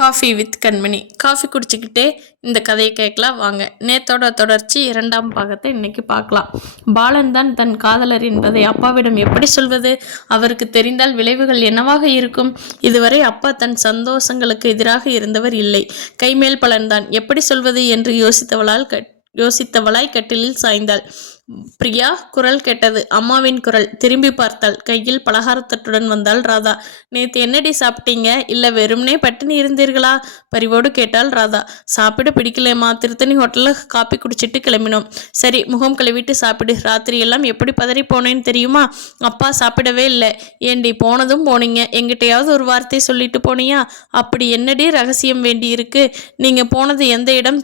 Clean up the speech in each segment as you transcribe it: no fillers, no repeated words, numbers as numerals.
Coffee with Kanmani. Coffee குடிச்சிக்கிட்டே இந்த கதையை கேட்கலாம் வாங்க. நேத்தோட தொடர்ச்சி 2ஆம் பாகத்தை இன்னைக்கு பார்க்கலாம். பாலன் தான் தன் காதலர் என்பதை அப்பாவிடம் எப்படி சொல்வது? அவருக்கு தெரிந்தால் விளைவுகள் என்னவாக இருக்கும்? இதுவரை அப்பா தன் சந்தோஷங்களுக்கு எதிராக இருந்தவர் இல்லை. கைமேல் பலன்தான். எப்படி சொல்வது என்று யோசித்தவளாய் கட்டிலில் சாய்ந்தாள். பிரியா குரல் கேட்டது. அம்மாவின் குரல். திரும்பி பார்த்தாள். கையில் பலகாரத்தட்டுடன் வந்தாள் ராதா. நேத்து என்னடி சாப்பிட்டீங்க? இல்ல வெறும்னே பட்டினி இருந்தீர்களா? பரிவோடு கேட்டாள் ராதா. சாப்பிட பிடிக்கலம்மா, திருத்தணி ஹோட்டல்ல காப்பி குடிச்சிட்டு கிளம்பினோம். சரி, முகம் கழுவிட்டு சாப்பிடு. ராத்திரி எல்லாம் எப்படி பதறி போனேன்னு தெரியுமா? அப்பா சாப்பிடவே இல்லை. ஏண்டி போனதும் போனீங்க, எங்கிட்டையாவது ஒரு வார்த்தை சொல்லிட்டு போனியா? அப்படி என்னடி ரகசியம் வேண்டி இருக்கு? நீங்க போனது எந்த இடம்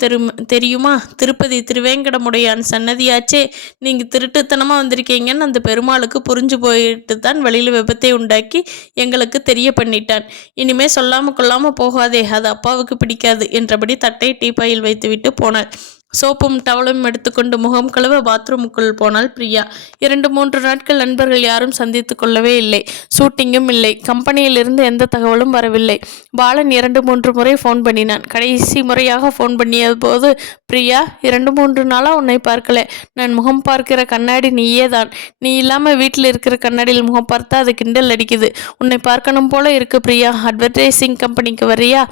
தெரியுமா? திருப்பதி திருவேங்கடமுடையான் சன்னதியாச்சே. நீங்க திருட்டுத்தனமா வந்திருக்கீங்கன்னு அந்த பெருமாளுக்கு புரிஞ்சு போயிட்டு தான் வழியில விபத்தை உண்டாக்கி எங்களுக்கு தெரிய பண்ணிட்டான். இனிமே சொல்லாம கொள்ளாம போகாதே, அது அப்பாவுக்கு பிடிக்காது என்றபடி தட்டை டீப்பாயில் வைத்துவிட்டு போனாள். சோப்பும் டவலும் எடுத்துக்கொண்டு முகம் கழுவ பாத்ரூமுக்குள் போனாள் பிரியா. 2-3 நாட்கள் நண்பர்கள் யாரும் சந்தித்து கொள்ளவே இல்லை. ஷூட்டிங்கும் இல்லை. கம்பெனியிலிருந்து எந்த தகவலும் வரவில்லை. பாலன் 2-3 முறை ஃபோன் பண்ணினான். கடைசி முறையாக ஃபோன் பண்ணிய போது, பிரியா, 2-3 நாளாக உன்னை பார்க்கல. நான் முகம் பார்க்கிற கண்ணாடி நீயே தான். நீ இல்லாமல் வீட்டில் இருக்கிற கண்ணாடியில் முகம் பார்த்தா அது கிண்டல் அடிக்குது. உன்னை பார்க்கணும் போல இருக்கு பிரியா. அட்வர்டைசிங் கம்பெனிக்கு வரியா?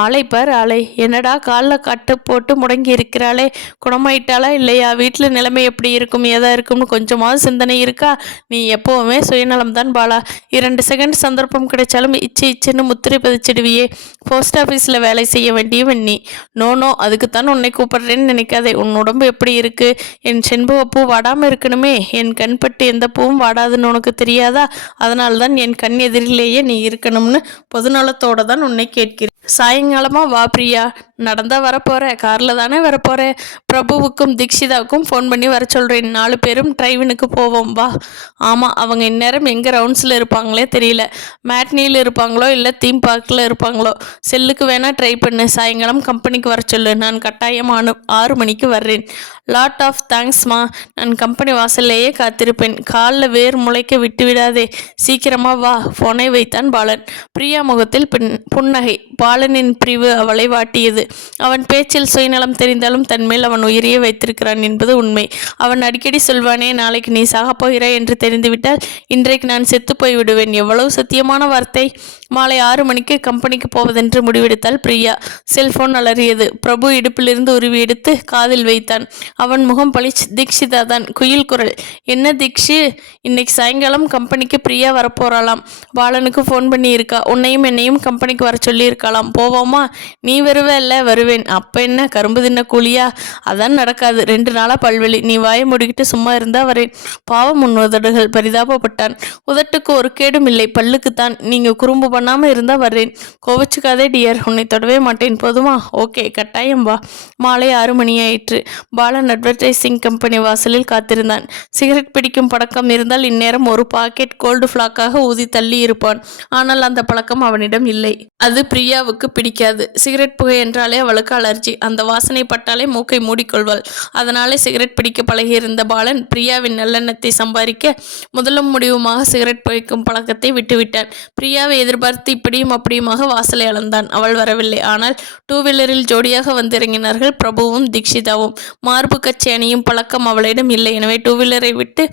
ஆளை பார் ஆளை. என்னடா காலில் கட்டு போட்டு முடங்கி இருக்கிறாளே, குணமாயிட்டாளா இல்லையா? வீட்டில் நிலைமை எப்படி இருக்கும், ஏதா இருக்கும்னு கொஞ்சமாவது சிந்தனை இருக்கா? நீ எப்போவுமே சுயநலம்தான் பாலா. 2 செகண்ட் சந்தர்ப்பம் கிடைச்சாலும் இச்சுன்னு முத்திரை பதிச்சிடுவியே. போஸ்ட் ஆஃபீஸில் வேலை செய்ய வேண்டியவன் நீ. நோ, அதுக்குத்தான் உன்னை கூப்பிடுறேன்னு நினைக்காதே. உன் உடம்பு எப்படி இருக்கு? என் செண்பகப்பூ வாடாமல் இருக்கணுமே. என் கண் பட்டு எந்த பூவும் வாடாதுன்னு உனக்கு தெரியாதா? அதனால்தான் என் கண் எதிரிலேயே நீ இருக்கணும்னு பொதுநலத்தோடு தான் உன்னை கேட்கிறேன். சாயங்காலமா வா பிரியா. நடந்தா வரப்போற? காரில் தானே வரப்போற? பிரபுவுக்கும் தீக்ஷிதாவுக்கும் ஃபோன் பண்ணி வர சொல்கிறேன். 4 பேரும் டிரைவினுக்கு போவோம் வா. ஆமாம், அவங்க இந்நேரம் எங்கே ரவுண்ட்ஸில் இருப்பாங்களே தெரியல. மேட்னியில் இருப்பாங்களோ இல்லை தீம் பார்க்கில் இருப்பாங்களோ. செல்லுக்கு வேணால் ட்ரை பண்ணு. சாயங்காலம் கம்பெனிக்கு வர சொல்லு. நான் கட்டாயம் 6 மணிக்கு வர்றேன். லாட் ஆஃப் தேங்க்ஸ்மா. நான் கம்பெனி வாசல்லையே காத்திருப்பேன். காலில் வேர் முளைக்க விட்டு விடாதே. சீக்கிரமா வா. ஃபோனை வைத்தான் பாலன். பிரியா முகத்தில் புன்னகை. பாலனின் பிரிவு அவளை வாட்டியது. அவன் பேச்சில் சுயநலம் தெரிந்தாலும் தன்மேல் அவன் உயிரையே வைத்திருக்கிறான் என்பது உண்மை. அவன் அடிக்கடி சொல்வானே, நாளைக்கு நீ சாகப் போகிறாய் என்று தெரிந்துவிட்டால் இன்றைக்கு நான் செத்து போய் விடுவேன். எவ்வளவு சத்தியமான வார்த்தை. மாலை 6 மணிக்கு கம்பெனிக்கு போவதென்று முடிவெடுத்தால் பிரியா. செல்போன் அலறியது. பிரபு இடுப்பிலிருந்து உருவி எடுத்து காதில் வைத்தான். அவன் முகம் பளிச். தீக்ஷிதா தான். குயில் குரல். என்ன தீக்ஷி, இன்னைக்கு சாயங்காலம் கம்பெனிக்கு பிரியா வரப்போறாளாம். பாலனுக்கு ஃபோன் பண்ணி இருக்கா. உன்னையும் என்னையும் கம்பெனிக்கு வர சொல்லி இருக்கலாம். போவோமா? நீ வருவ இல்ல? வருவேன். அப்ப என்ன கரும்பு தின்ன கூலியா? அதான் நடக்காது. 2 நாளா பல்வெளி. நீ வாயை முடிக்கிட்டு சும்மா இருந்தா வரேன். பாவம் உன் உதடுகள். பரிதாபப்பட்டான். உதட்டுக்கு ஒரு கேடும் இல்லை, பல்லுக்குத்தான். நீங்க குறும்பு பண்ணாம இருந்தா வர்றேன். கோவிச்சுக்காதே டியர். உன்னை தொடவே மாட்டேன். போதுமா? ஓகே, கட்டாயம் வா. மாலை 6 மணி ஆயிற்று. பாலன் அட்வர்டைசிங் கம்பெனி வாசலில் காத்திருந்தான். சிகரெட் பிடிக்கும் பழக்கம் இருந்தால் இந்நேரம் ஒரு பாக்கெட் கோல்டு ஃபிளாக்காக ஊதி தள்ளி இருப்பான். ஆனால் அந்த பழக்கம் அவனிடம் இல்லை. அது பிரியாவுக்கு பிடிக்காது. சிகரெட் புகை என்றாலே அவளுக்கு அலர்ஜி. அந்த வாசனை பட்டாலே மூக்கை மூடிக்கொள்வாள். அதனாலே சிகரெட் பிடிக்க பழகியிருந்த பாலன் பிரியாவின் நல்லெண்ணத்தை சம்பாதிக்க முதலும் முடிவுமாக சிகரெட் புகைக்கும் பழக்கத்தை விட்டுவிட்டான். பிரியாவை எதிர்பார்த்து இப்படியும் அப்படியுமாக வாசலை அளந்தான். அவள் வரவில்லை. ஆனால் 2 வீலரில் ஜோடியாக வந்திறங்கினார்கள் பிரபுவும் தீக்ஷிதாவும். மார்பு கச்சை அணியும் பழக்கம் அவளிடம் இல்லை. எனவே 2 வீலரை விட்டு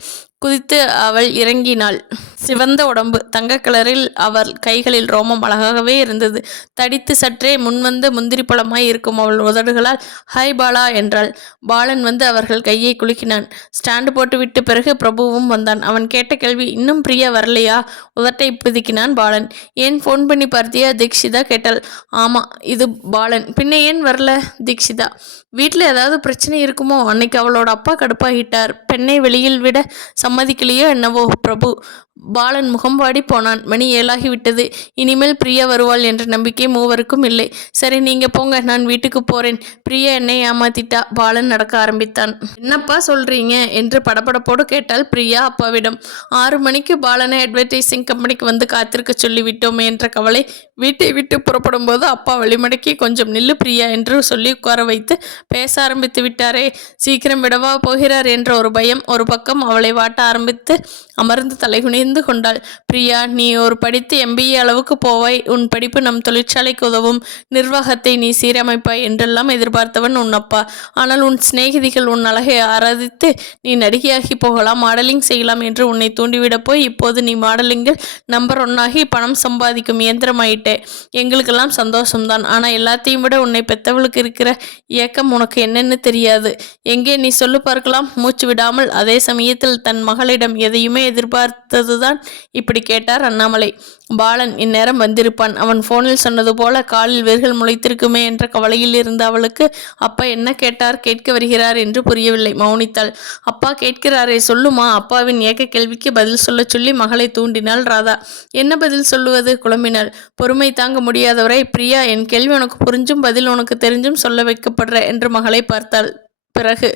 குதித்து அவள் இறங்கினாள். சிவந்த உடம்பு, தங்க கலரில். அவள் கைகளில் ரோமம் அழகாகவே இருந்தது. தடித்து சற்றே முன்வந்த முந்திரி பழமாய் இருக்கும் அவள் உதடுகளால் ஹாய் பாலா என்றாள். பாலன் வந்து அவர்கள் கையை குலுக்கினான். ஸ்டாண்டு போட்டு விட்டு பிறகு பிரபுவும் வந்தான். அவன் கேட்ட கேள்வி, இன்னும் பிரியா வரலையா? உதட்டை புதுக்கினான் பாலன். ஏன் ஃபோன் பண்ணி பார்த்தியா? தீக்ஷிதா கேட்டாள். ஆமா. இது பாலன். பின்ன ஏன் வரல? தீக்ஷிதா. வீட்டில் ஏதாவது பிரச்சனை இருக்குமோ? அன்னைக்கு அவளோட அப்பா கடுப்பாகிட்டார். பெண்ணை வெளியில் விட சம்மதிக்கலையோ என்னவோ. பிரபு. பாலன் முகம் வாடி போனான். மணி 7 ஆகிவிட்டது. இனிமேல் பிரியா வருவாள் என்ற நம்பிக்கை மூவருக்கும் இல்லை. சரி, நீங்க போங்க, நான் வீட்டுக்கு போறேன். பிரியா என்னை ஏமாத்திட்டா. பாலன் நடக்க ஆரம்பித்தான். என்னப்பா சொல்றீங்க என்று படபடப்போடு கேட்டாள் பிரியா அப்பாவிடம். 6 மணிக்கு பாலனை அட்வர்டைசிங் கம்பெனிக்கு வந்து காத்திருக்க சொல்லிவிட்டோமே என்ற கவலை வீட்டை விட்டு புறப்படும்போது அப்பா வழிமடக்கி கொஞ்சம் நில்லு பிரியா என்று சொல்லி உட்கார வைத்து பேச ஆரம்பித்து விட்டாரே, சீக்கிரம் விடவா போகிறார் என்ற ஒரு பயம் ஒரு பக்கம் அவளை வாட்ட ஆரம்பித்து அமர்ந்து தலைகுனிந்து கொண்டாள். பிரியா, நீ ஒரு படித்து MBA அளவுக்கு போவாய், உன் படிப்பு நம் தொழிற்சாலைக்கு உதவும், நிர்வாகத்தை நீ சீரமைப்பாய் என்றெல்லாம் எதிர்பார்த்தவன் உன் அப்பா. ஆனால் உன் சிநேகிதிகள் உன் அழகை ஆராதித்து நீ நடிகையாகி போகலாம், மாடலிங் செய்யலாம் என்று உன்னை தூண்டிவிட போய் இப்போது நீ மாடலிங்கில் நம்பர் 1 ஆகி பணம் சம்பாதிக்கும் இயந்திரமாயிட்டே. எங்களுக்கெல்லாம் சந்தோஷம்தான். ஆனால் எல்லாத்தையும் விட உன்னை பெத்தவளுக்கு இருக்கிற ஏக்கம் உனக்கு என்னன்னு தெரியாது. எங்கே நீ சொல்லு பார்க்கலாம். மூச்சு விடாமல் அதே சமயத்தில் தன் மகளிடம் எதையுமே எதிர்பார்த்ததுதான் இப்படி கேட்டார் அண்ணாமலை. பாலன் இந்நேரம் வந்திருப்பான். அவன் போனில் சொன்னது போல காலில் வேர்கள் முளைத்திருக்குமே என்ற கவலையில் இருந்த அவளுக்கு அப்பா என்ன கேட்டார், கேட்க வருகிறார் என்று புரியவில்லை. மௌனித்தாள். அப்பா கேட்கிறாரே, சொல்லுமா. அப்பாவின் ஏக்க கேள்விக்கு பதில் சொல்ல சொல்லி மகளை தூண்டினாள் ராதா. என்ன பதில் சொல்லுவது, குழம்பினாள். பொறுமை தாங்க முடியாதவரை, பிரியா, என் கேள்வி உனக்கு புரிஞ்சும் பதில் உனக்கு தெரிஞ்சும் சொல்ல வைக்கப்படுற என்று மகளை பார்த்தாள். பிறகு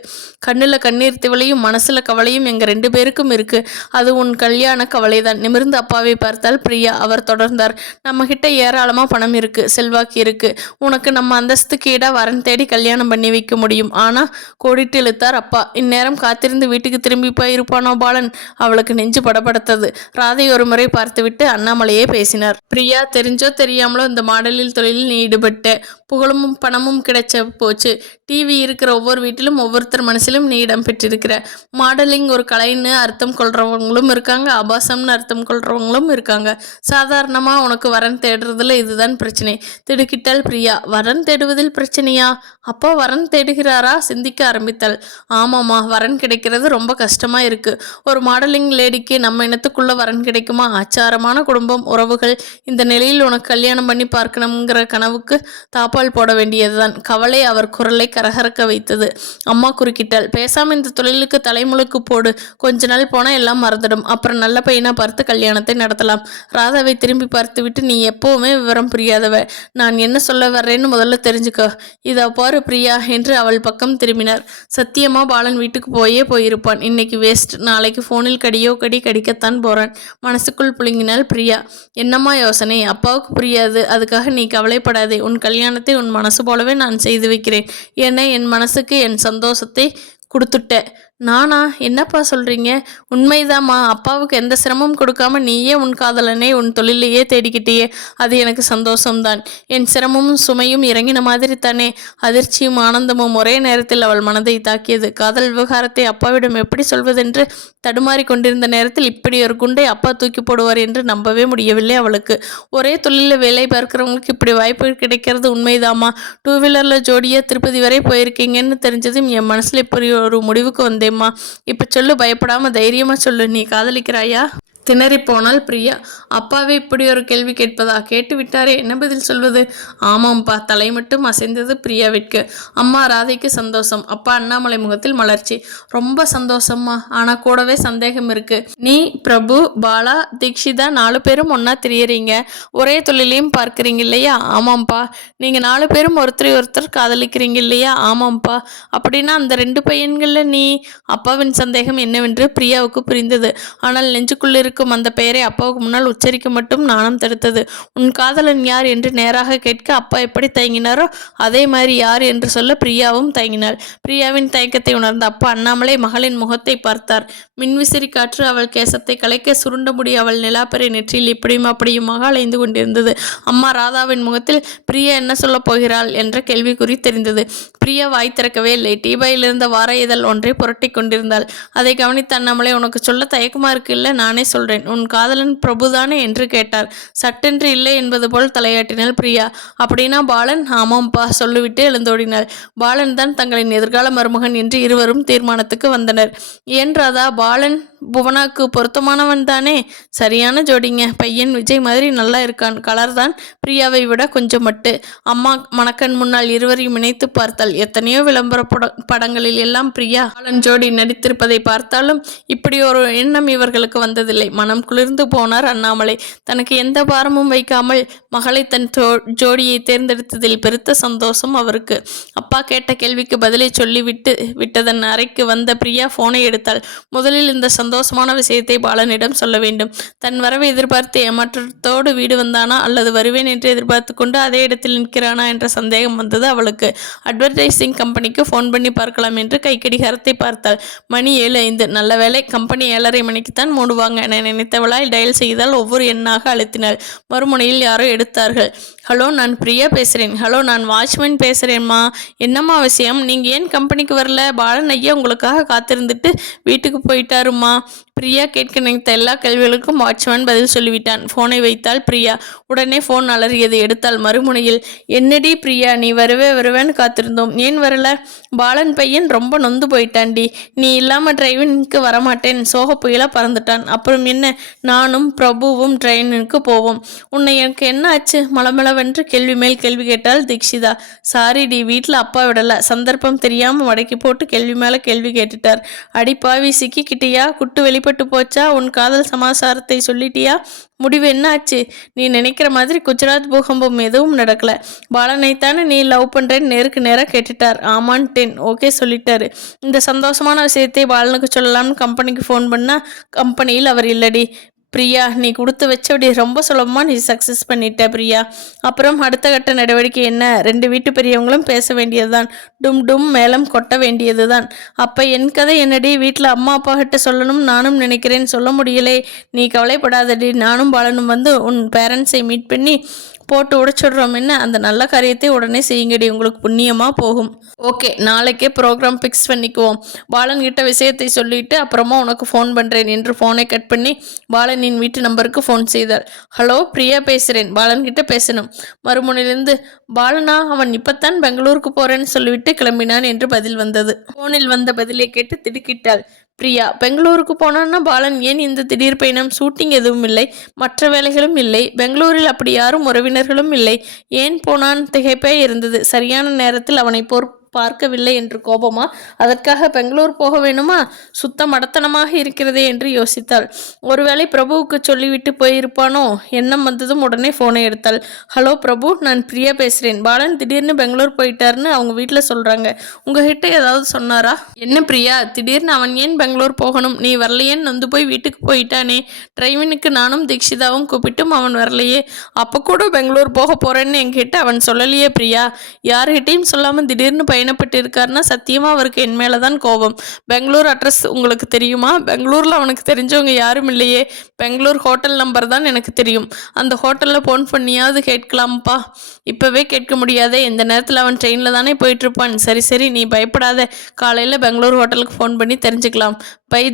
கண்ணுல கண்ணீர் திவளையும் மனசுல கவலையும் எங்க 2 பேருக்கும் இருக்கு. அது உன் கல்யாண கவலைதான். நிமிர்ந்து அப்பாவை பார்த்தால் பிரியா. அவர் தொடர்ந்தார். நம்ம கிட்ட ஏராளமா பணம் இருக்கு, செல்வாக்கு இருக்கு. உனக்கு நம்ம அந்தஸ்துக்கு ஈடா வரன் தேடி கல்யாணம் பண்ணி வைக்க முடியும். ஆனா, கோடிட்டு இழுத்தார் அப்பா. இந்நேரம் காத்திருந்து வீட்டுக்கு திரும்பி போயிருப்பானோ பாலன். அவளுக்கு நெஞ்சு படபடத்தது. ராதை ஒரு முறை பார்த்துவிட்டு அண்ணாமலையே பேசினார். பிரியா, தெரிஞ்சோ தெரியாமலோ இந்த மாடலில் தொழிலில் நீ ஈடுபட்ட. புகழும் பணமும் கிடைச்ச போச்சு. டிவி இருக்கிற ஒவ்வொரு வீட்டிலும் ஒவ்வொருத்தர் மனசிலும் நீ இடம் பெற்றிருக்கிற. மாடலிங் ஒரு கலைன்னு அர்த்தம் கொள்றவங்களும் இருக்காங்க, ஆபாசம்னு அர்த்தம் கொள்றவங்களும் இருக்காங்க. சாதாரணமா உனக்கு வரன் தேடுறதுல இதுதான் பிரச்சனை. திடுக்கிட்டால் பிரியா. வரன் தேடுவதில் பிரச்சனையா? அப்பா வரன் தேடுகிறாரா? சிந்திக்க ஆரம்பித்தாள். ஆமாம்மா, வரன் கிடைக்கிறது ரொம்ப கஷ்டமா இருக்கு. ஒரு மாடலிங் லேடிக்கு நம்ம இனத்துக்குள்ள வரன் கிடைக்குமா? ஆச்சாரமான குடும்பம், உறவுகள். இந்த நிலையில் உனக்கு கல்யாணம் பண்ணி பார்க்கணுங்கிற கனவுக்கு தாப்பால் போட வேண்டியதுதான். கவலை அவர் குரலை கரகரக்க வைத்தது. அம்மா குறுக்கிட்டாள். பேசாம இந்த தொழிலுக்கு தலைமுழுக்கு போடு. கொஞ்ச நாள் போனா எல்லாம் மறந்துடும். அப்புறம் நல்ல பையனா பார்த்து கல்யாணத்தை நடத்தலாம். ராதாவை திரும்பி பார்த்துவிட்டு, நீ எப்பவுமே விவரம் புரியாதவ. நான் என்ன சொல்ல வர்றேன்னு முதல்ல தெரிஞ்சுக்கோ. இதோ பாரு பிரியா என்று அவள் பக்கம் திரும்பினார். சத்தியமா பாலன் வீட்டுக்கு போயிருப்பான். இன்னைக்கு வேஸ்ட். நாளைக்கு போனில் கடியோ கடி கடிக்கத்தான் போறான். மனசுக்குள் புழுங்கினாள் பிரியா. என்னம்மா யோசனை? அப்பாவுக்கு புரியாது. அதுக்காக நீ கவலைப்படாதே. உன் கல்யாணத்தை உன் மனசு போலவே நான் செய்து வைக்கிறேன். ஏன்னா என் மனசுக்கு என் சந்தோஷத்தை கொடுத்துட்ட. நானா? என்னப்பா சொல்றீங்க? உண்மைதாம்மா. அப்பாவுக்கு எந்த சிரமம் கொடுக்காம நீயே உன் காதலனை உன் தொழிலையே தேடிக்கிட்டியே, அது எனக்கு சந்தோஷம்தான். என் சிரமமும் சுமையும் இறங்கின மாதிரி தானே. அதிர்ச்சியும் ஆனந்தமும் ஒரே நேரத்தில் அவள் மனதை தாக்கியது. காதல் விவகாரத்தை அப்பாவிடம் எப்படி சொல்வதென்று தடுமாறி கொண்டிருந்த நேரத்தில் இப்படி ஒரு குண்டை அப்பா தூக்கி போடுவார் என்று நம்பவே முடியவில்லை அவளுக்கு. ஒரே தொழிலில் வேலை பார்க்கிறவங்களுக்கு இப்படி வாய்ப்பு கிடைக்கிறது உண்மைதாம்மா. 2 வீலரில் ஜோடியாக திருப்பதி வரை போயிருக்கீங்கன்னு தெரிஞ்சதும் என் மனசில் இப்படி ஒரு முடிவுக்கு வந்தேன். இப்ப சொல்லு, பயப்படாம தைரியமா சொல்லு. நீ காதலிக்கிறாயா? திணறி போனால் பிரியா. அப்பாவே இப்படி ஒரு கேள்வி கேட்பதா? கேட்டு விட்டாரே, என்ன பதில் சொல்வது? ஆமாம்ப்பா. தலை மட்டும் அசைந்தது பிரியாவிற்கு. அம்மா ராதைக்கு சந்தோஷம். அப்பா அண்ணாமலை முகத்தில் மலர்ச்சி. ரொம்ப சந்தோஷம்மா. ஆனா கூடவே சந்தேகம் இருக்கு. நீ, பிரபு, பாலா, தீக்ஷிதா 4 பேரும் ஒன்னா தெரியறீங்க. ஒரே தொழிலையும் பார்க்குறீங்க இல்லையா? ஆமாம்ப்பா. நீங்க 4 பேரும் ஒருத்தர் காதலிக்கிறீங்க இல்லையா? ஆமாம்ப்பா. அப்படின்னா அந்த 2 பையன்கள்ல நீ? அப்பாவின் சந்தேகம் என்னவென்று பிரியாவுக்கு புரிந்தது. ஆனால் நெஞ்சுக்குள்ள அந்த பெயரை அப்பாவுக்கு முன்னால் உச்சரிக்க மட்டும் நாணம் தடுத்தது. உன் காதலன் யார் என்று நேராக கேட்க அப்பா எப்படி தயங்கினாரோ அதே மாதிரி யார் என்று சொல்ல பிரியாவும் தயங்கினாள். பிரியாவின் தயக்கத்தை உணர்ந்த அப்பா அண்ணாமலை மகளின் முகத்தை பார்த்தார். மின்விசிறி காற்று அவள் கேசத்தை கலைக்க சுருண்ட முடி அவள் நிலாப்பரை நெற்றியில் இப்படியும் அப்படியுமாக அலைந்து கொண்டிருந்தது. அம்மா ராதாவின் முகத்தில் பிரியா என்ன சொல்ல போகிறாள் என்ற கேள்விக்குறி தெரிந்தது. பிரியா வாய் திறக்கவே இல்லை. டீபாயில் இருந்த வார இதழ் ஒன்றை புரட்டி கொண்டிருந்தாள். அதை கவனித்த அண்ணாமலை, உனக்கு சொல்ல தயக்கமா இருக்கு இல்ல, நானே சொல்றேன். உன் காதலன் பிரபுதானே என்று கேட்டார். சட்டென்று இல்லை என்பது போல் தலையாட்டினாள் பிரியா. அப்படின்னா பாலன்? ஆமாம்பா சொல்லிவிட்டு எழுந்தோடினாள். பாலன் தான் தங்களின் எதிர்கால மருமகன் என்று இருவரும் தீர்மானத்துக்கு வந்தனர். ஏன் ராதா, பாலன் புவனாக்கு பொருத்தமானவன் தானே? சரியான ஜோடிங்க. பையன் விஜய் மாதிரி நல்லா இருக்கான். கலர் தான் பிரியாவை விட கொஞ்சம் மட்டு. அம்மா மணக்கண் முன்னால் இருவரையும் இணைத்து பார்த்தாள். எத்தனையோ விளம்பர படங்களில் எல்லாம் பிரியா பாலன் ஜோடி நடித்திருப்பதை பார்த்தாலும் இப்படி ஒரு எண்ணம் இவர்களுக்கு வந்ததில்லை. மனம் குளிர்ந்து போனார் அண்ணாமலை. தனக்கு எந்த பாரமும் வைக்காமல் மகளை தன் ஜோடியை தேர்ந்தெடுத்ததில் பெருத்த சந்தோஷம் அவருக்கு. அப்பா கேட்ட கேள்விக்கு பதிலை சொல்லி விட்டதன் அறைக்கு வந்த பிரியா போனை எடுத்தாள். முதலில் இந்த சந்தோஷமான விஷயத்தை பாலனிடம் சொல்ல வேண்டும். தன் வரவை எதிர்பார்த்து ஏமாற்றத்தோடு வீடு வந்தானா அல்லது வருவேன் என்று எதிர்பார்த்து கொண்டு அதே இடத்தில் நிற்கிறானா என்ற சந்தேகம் வந்தது அவளுக்கு. அட்வர்டைசிங் கம்பெனிக்கு ஃபோன் பண்ணி பார்க்கலாம் என்று கைக்கடிகாரத்தை பார்த்தாள். மணி 7:05. நல்ல வேளை, கம்பெனி 7:30 மணிக்குத்தான் மூடுவாங்க என நினைத்தவளாய் டயல் செய்தால் ஒவ்வொரு எண்ணாக அழுத்தினாள். மறுமுனையில் யாரோ எடுத்தார்கள். ஹலோ, நான் பிரியா பேசுகிறேன். ஹலோ, நான் வாட்ச்மேன் பேசுகிறேன்மா. என்னம்மா விஷயம்? நீங்கள் ஏன் கம்பெனிக்கு வரல? பாலன் ஐயா உங்களுக்காக காத்திருந்துட்டு வீட்டுக்கு போயிட்டாருமா. பிரியா கேட்க நினைத்த எல்லா கேள்விகளுக்கும் வாட்ச்மேன் பதில் சொல்லிவிட்டான். ஃபோனை வைத்தாள் பிரியா. உடனே ஃபோன் அலறியது. எடுத்தாள். மறுமுனையில், என்னடி பிரியா, நீ வருவேன்னு காத்திருந்தோம், ஏன் வரல? பாலன் பையன் ரொம்ப நொந்து போயிட்டான்டி. நீ இல்லாமல் டிரைவினுக்கு வரமாட்டேன், சோக புயலாக பறந்துட்டான். அப்புறம் என்ன, நானும் பிரபுவும் டிரைவினுக்கு போவோம். உன்னை எனக்கு என்ன ஆச்சு? மளமளவென்று கேள்வி மேல் கேள்வி கேட்டாள் தீக்ஷிதா. சாரிடி, வீட்டில் அப்பா விடலை. சந்தர்ப்பம் தெரியாமல் மடக்கி போட்டு கேள்வி மேலே கேள்வி கேட்டுட்டார். அடிப்பாவி, சிக்கிக்கிட்டியா? குட்டு வெளிப்பட்டு போச்சா? உன் காதல் சமாசாரத்தை சொல்லிட்டியா? முடிவு என்ன ஆச்சு? நீ நினைக்கிற மாதிரி குஜராத் பூகம்பம் எதுவும் நடக்கல. பாலனைத்தானே நீ லவ் பண்ணுறேன்னு நேருக்கு நேராக கேட்டுட்டார். ஆமான்ட்டேன், ஓகே சொல்லிட்டாரு. இந்த சந்தோஷமான விஷயத்தை பாலனுக்கு சொல்லலாம்னு கம்பெனிக்கு ஃபோன் பண்ணால் கம்பெனியில் அவர் இல்லடி. பிரியா, நீ கொடுத்து வச்சபடி ரொம்ப சுலபமாக நீ சக்ஸஸ் பண்ணிட்ட பிரியா. அப்புறம் அடுத்த கட்ட நடவடிக்கை என்ன? 2 வீட்டு பெரியவங்களும் பேச வேண்டியதுதான். டும் மேளம் கொட்ட வேண்டியது தான். அப்போ என் கதை என்னடி? வீட்டில் அம்மா அப்பா கிட்ட சொல்லணும் நானும் நினைக்கிறேன், சொல்ல முடியலே. நீ கவலைப்படாதடி, நானும் பாலனும் வந்து உன் பேரண்ட்ஸை மீட் பண்ணி போட்டு உடைச்சிடுறோம். என்ன, அந்த நல்ல காரியத்தை உடனே செய்யுங்கடி, உங்களுக்கு புண்ணியமாக போகும். ஓகே, நாளைக்கே ப்ரோக்ராம் ஃபிக்ஸ் பண்ணிக்குவோம். பாலன் கிட்ட விஷயத்தை சொல்லிவிட்டு அப்புறமா உனக்கு ஃபோன் பண்ணுறேன் என்று ஃபோனை கட் பண்ணி பாலனின் வீட்டு நம்பருக்கு ஃபோன் செய்தாள். ஹலோ, பிரியா பேசுகிறேன். பாலன் கிட்ட பேசணும். மறுமுனையிலிருந்து, பாலனா, அவன் இப்போத்தான் பெங்களூருக்கு போகிறேன்னு சொல்லிவிட்டு கிளம்பினான் என்று பதில் வந்தது. ஃபோனில் வந்த பதிலை கேட்டு திடுக்கிட்டாள் பிரியா. பெங்களூருக்கு போனான்னா பாலன் ஏன் இந்த திடீர் பயணம்? ஷூட்டிங் எதுவும் இல்லை, மற்ற வேலைகளும் இல்லை. பெங்களூரில் அப்படி யாரும் உறவினர்களும் இல்லை. ஏன் போனான்? திகைப்பே இருந்தது. சரியான நேரத்தில் அவனை பார்க்கவில்லை என்று கோபமா? அதற்காக பெங்களூர் போக வேணுமா? சுத்த மடத்தனமாக இருக்கிறதே என்று யோசித்தாள். ஒருவேளை பிரபுவுக்கு சொல்லிவிட்டு போயிருப்பானோ? எண்ணம் வந்ததும் உடனே ஃபோனை எடுத்தாள். ஹலோ பிரபு, நான் பிரியா பேசுகிறேன். பாலன் திடீர்னு பெங்களூர் போயிட்டாருன்னு அவங்க வீட்டில் சொல்கிறாங்க. உங்ககிட்ட ஏதாவது சொன்னாரா? என்ன பிரியா, திடீர்னு அவன் ஏன் பெங்களூர் போகணும்? நீ வரலையேன்னு நொந்து போய் வீட்டுக்கு போயிட்டானே. டிரைவினுக்கு நானும் தீக்ஷிதாவும் கூப்பிட்டும் அவன் வரலையே. அப்போ கூட பெங்களூர் போக போகிறேன்னு என்கிட்ட அவன் சொல்லலையே பிரியா. யார்கிட்டையும் சொல்லாமல் திடீர்னு பயணப்பட்டு இருக்காருன்னா சத்தியமாக அவருக்கு என் மேலே தான் கோபம். பெங்களூர் அட்ரஸ் உங்களுக்கு தெரியுமா? பெங்களூரில் அவனுக்கு தெரிஞ்சவங்க யாரும் இல்லையே. பெங்களூர் ஹோட்டல் நம்பர் தான் எனக்கு தெரியும். அந்த ஹோட்டலில் ஃபோன் பண்ணியாவது கேட்கலாம்ப்பா. இப்போவே கேட்க முடியாதே, இந்த நேரத்தில் அவன் ட்ரெயினில் தானே போயிட்டுருப்பான். சரி நீ பயப்படாத, காலையில் பெங்களூர் ஹோட்டலுக்கு ஃபோன் பண்ணி தெரிஞ்சுக்கலாம். பை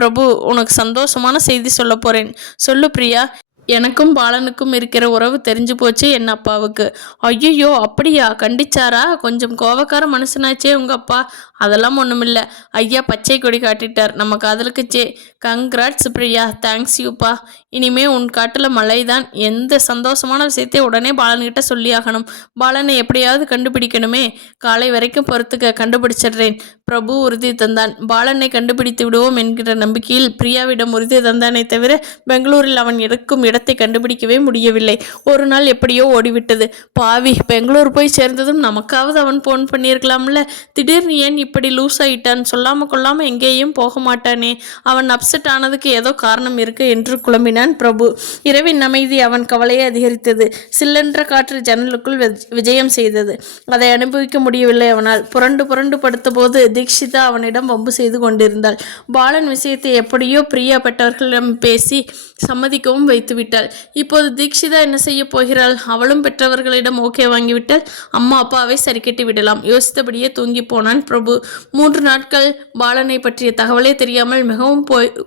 பிரபு, உனக்கு சந்தோஷமான செய்தி சொல்ல போகிறேன். சொல்லு பிரியா. எனக்கும் பாலனுக்கும் இருக்கிற உறவு தெரிஞ்சு போச்சு என் அப்பாவுக்கு. ஐயோ, அப்படியா? கண்டிச்சாரா? கொஞ்சம் கோவக்கார மனுஷனாச்சே உங்கள் அப்பா. அதெல்லாம் ஒன்றுமில்லை. ஐயா பச்சை கொடி காட்டிட்டார். நம்ம காதலுக்கு கங்க்ராட்ஸ் பிரியா. தேங்க்ஸ் யூப்பா. இனிமே உன் காட்டில் மழை தான். எந்த சந்தோஷமான விஷயத்தை உடனே பாலன்கிட்ட சொல்லியாகணும். பாலனை எப்படியாவது கண்டுபிடிக்கணுமே. காலை வரைக்கும் பொறுத்துக்க, கண்டுபிடிச்சிடுறேன். பிரபு உறுதி தந்தான். பாலனை கண்டுபிடித்து விடுவோம் என்கிற நம்பிக்கையில் பிரியாவிடம் உறுதி தந்தானே தவிர பெங்களூரில் அவன் இருக்கும் இடத்தை கண்டுபிடிக்கவே முடியவில்லை. ஒரு நாள் எப்படியோ ஓடிவிட்டது. பாவி, பெங்களூர் போய் சேர்ந்ததும் நமக்காவது அவன் ஃபோன் பண்ணியிருக்கலாம்ல. திடீர்னு ஏன் இப்படி லூஸ் ஆயிட்டான்? சொல்லாமல் கொள்ளாமல் எங்கேயும் போக மாட்டானே. அவன் அப்செட் ஆனதுக்கு ஏதோ காரணம் இருக்கு என்று குழம்பினான் பிரபு. இரவின் அமைதி அவன் கவலையை அதிகரித்தது. சில்லென்ற காற்று ஜன்னலுக்குள் விஜயம் செய்தது. அதை அனுபவிக்க முடியவில்லை அவனால். புரண்டு படுத்த போது தீக்ஷிதா அவனிடம் வம்பு செய்து கொண்டிருந்தாள். பாலன் விஷயத்தை எப்படியோ பிரியப்பட்டவர்களிடம் பேசி சம்மதிக்கவும் வைத்துவிட்டாள். இப்போது தீக்ஷிதா என்ன செய்ய போகிறாள்? அவளும் பெற்றவர்களிடம் ஓகே வாங்கிவிட்டால் அம்மா அப்பாவை சரி கட்டி விடலாம். யோசித்தபடியே தூங்கி போனான் பிரபு. 3 நாட்கள் பாலனை பற்றிய தகவலே தெரியாமல் மிகவும்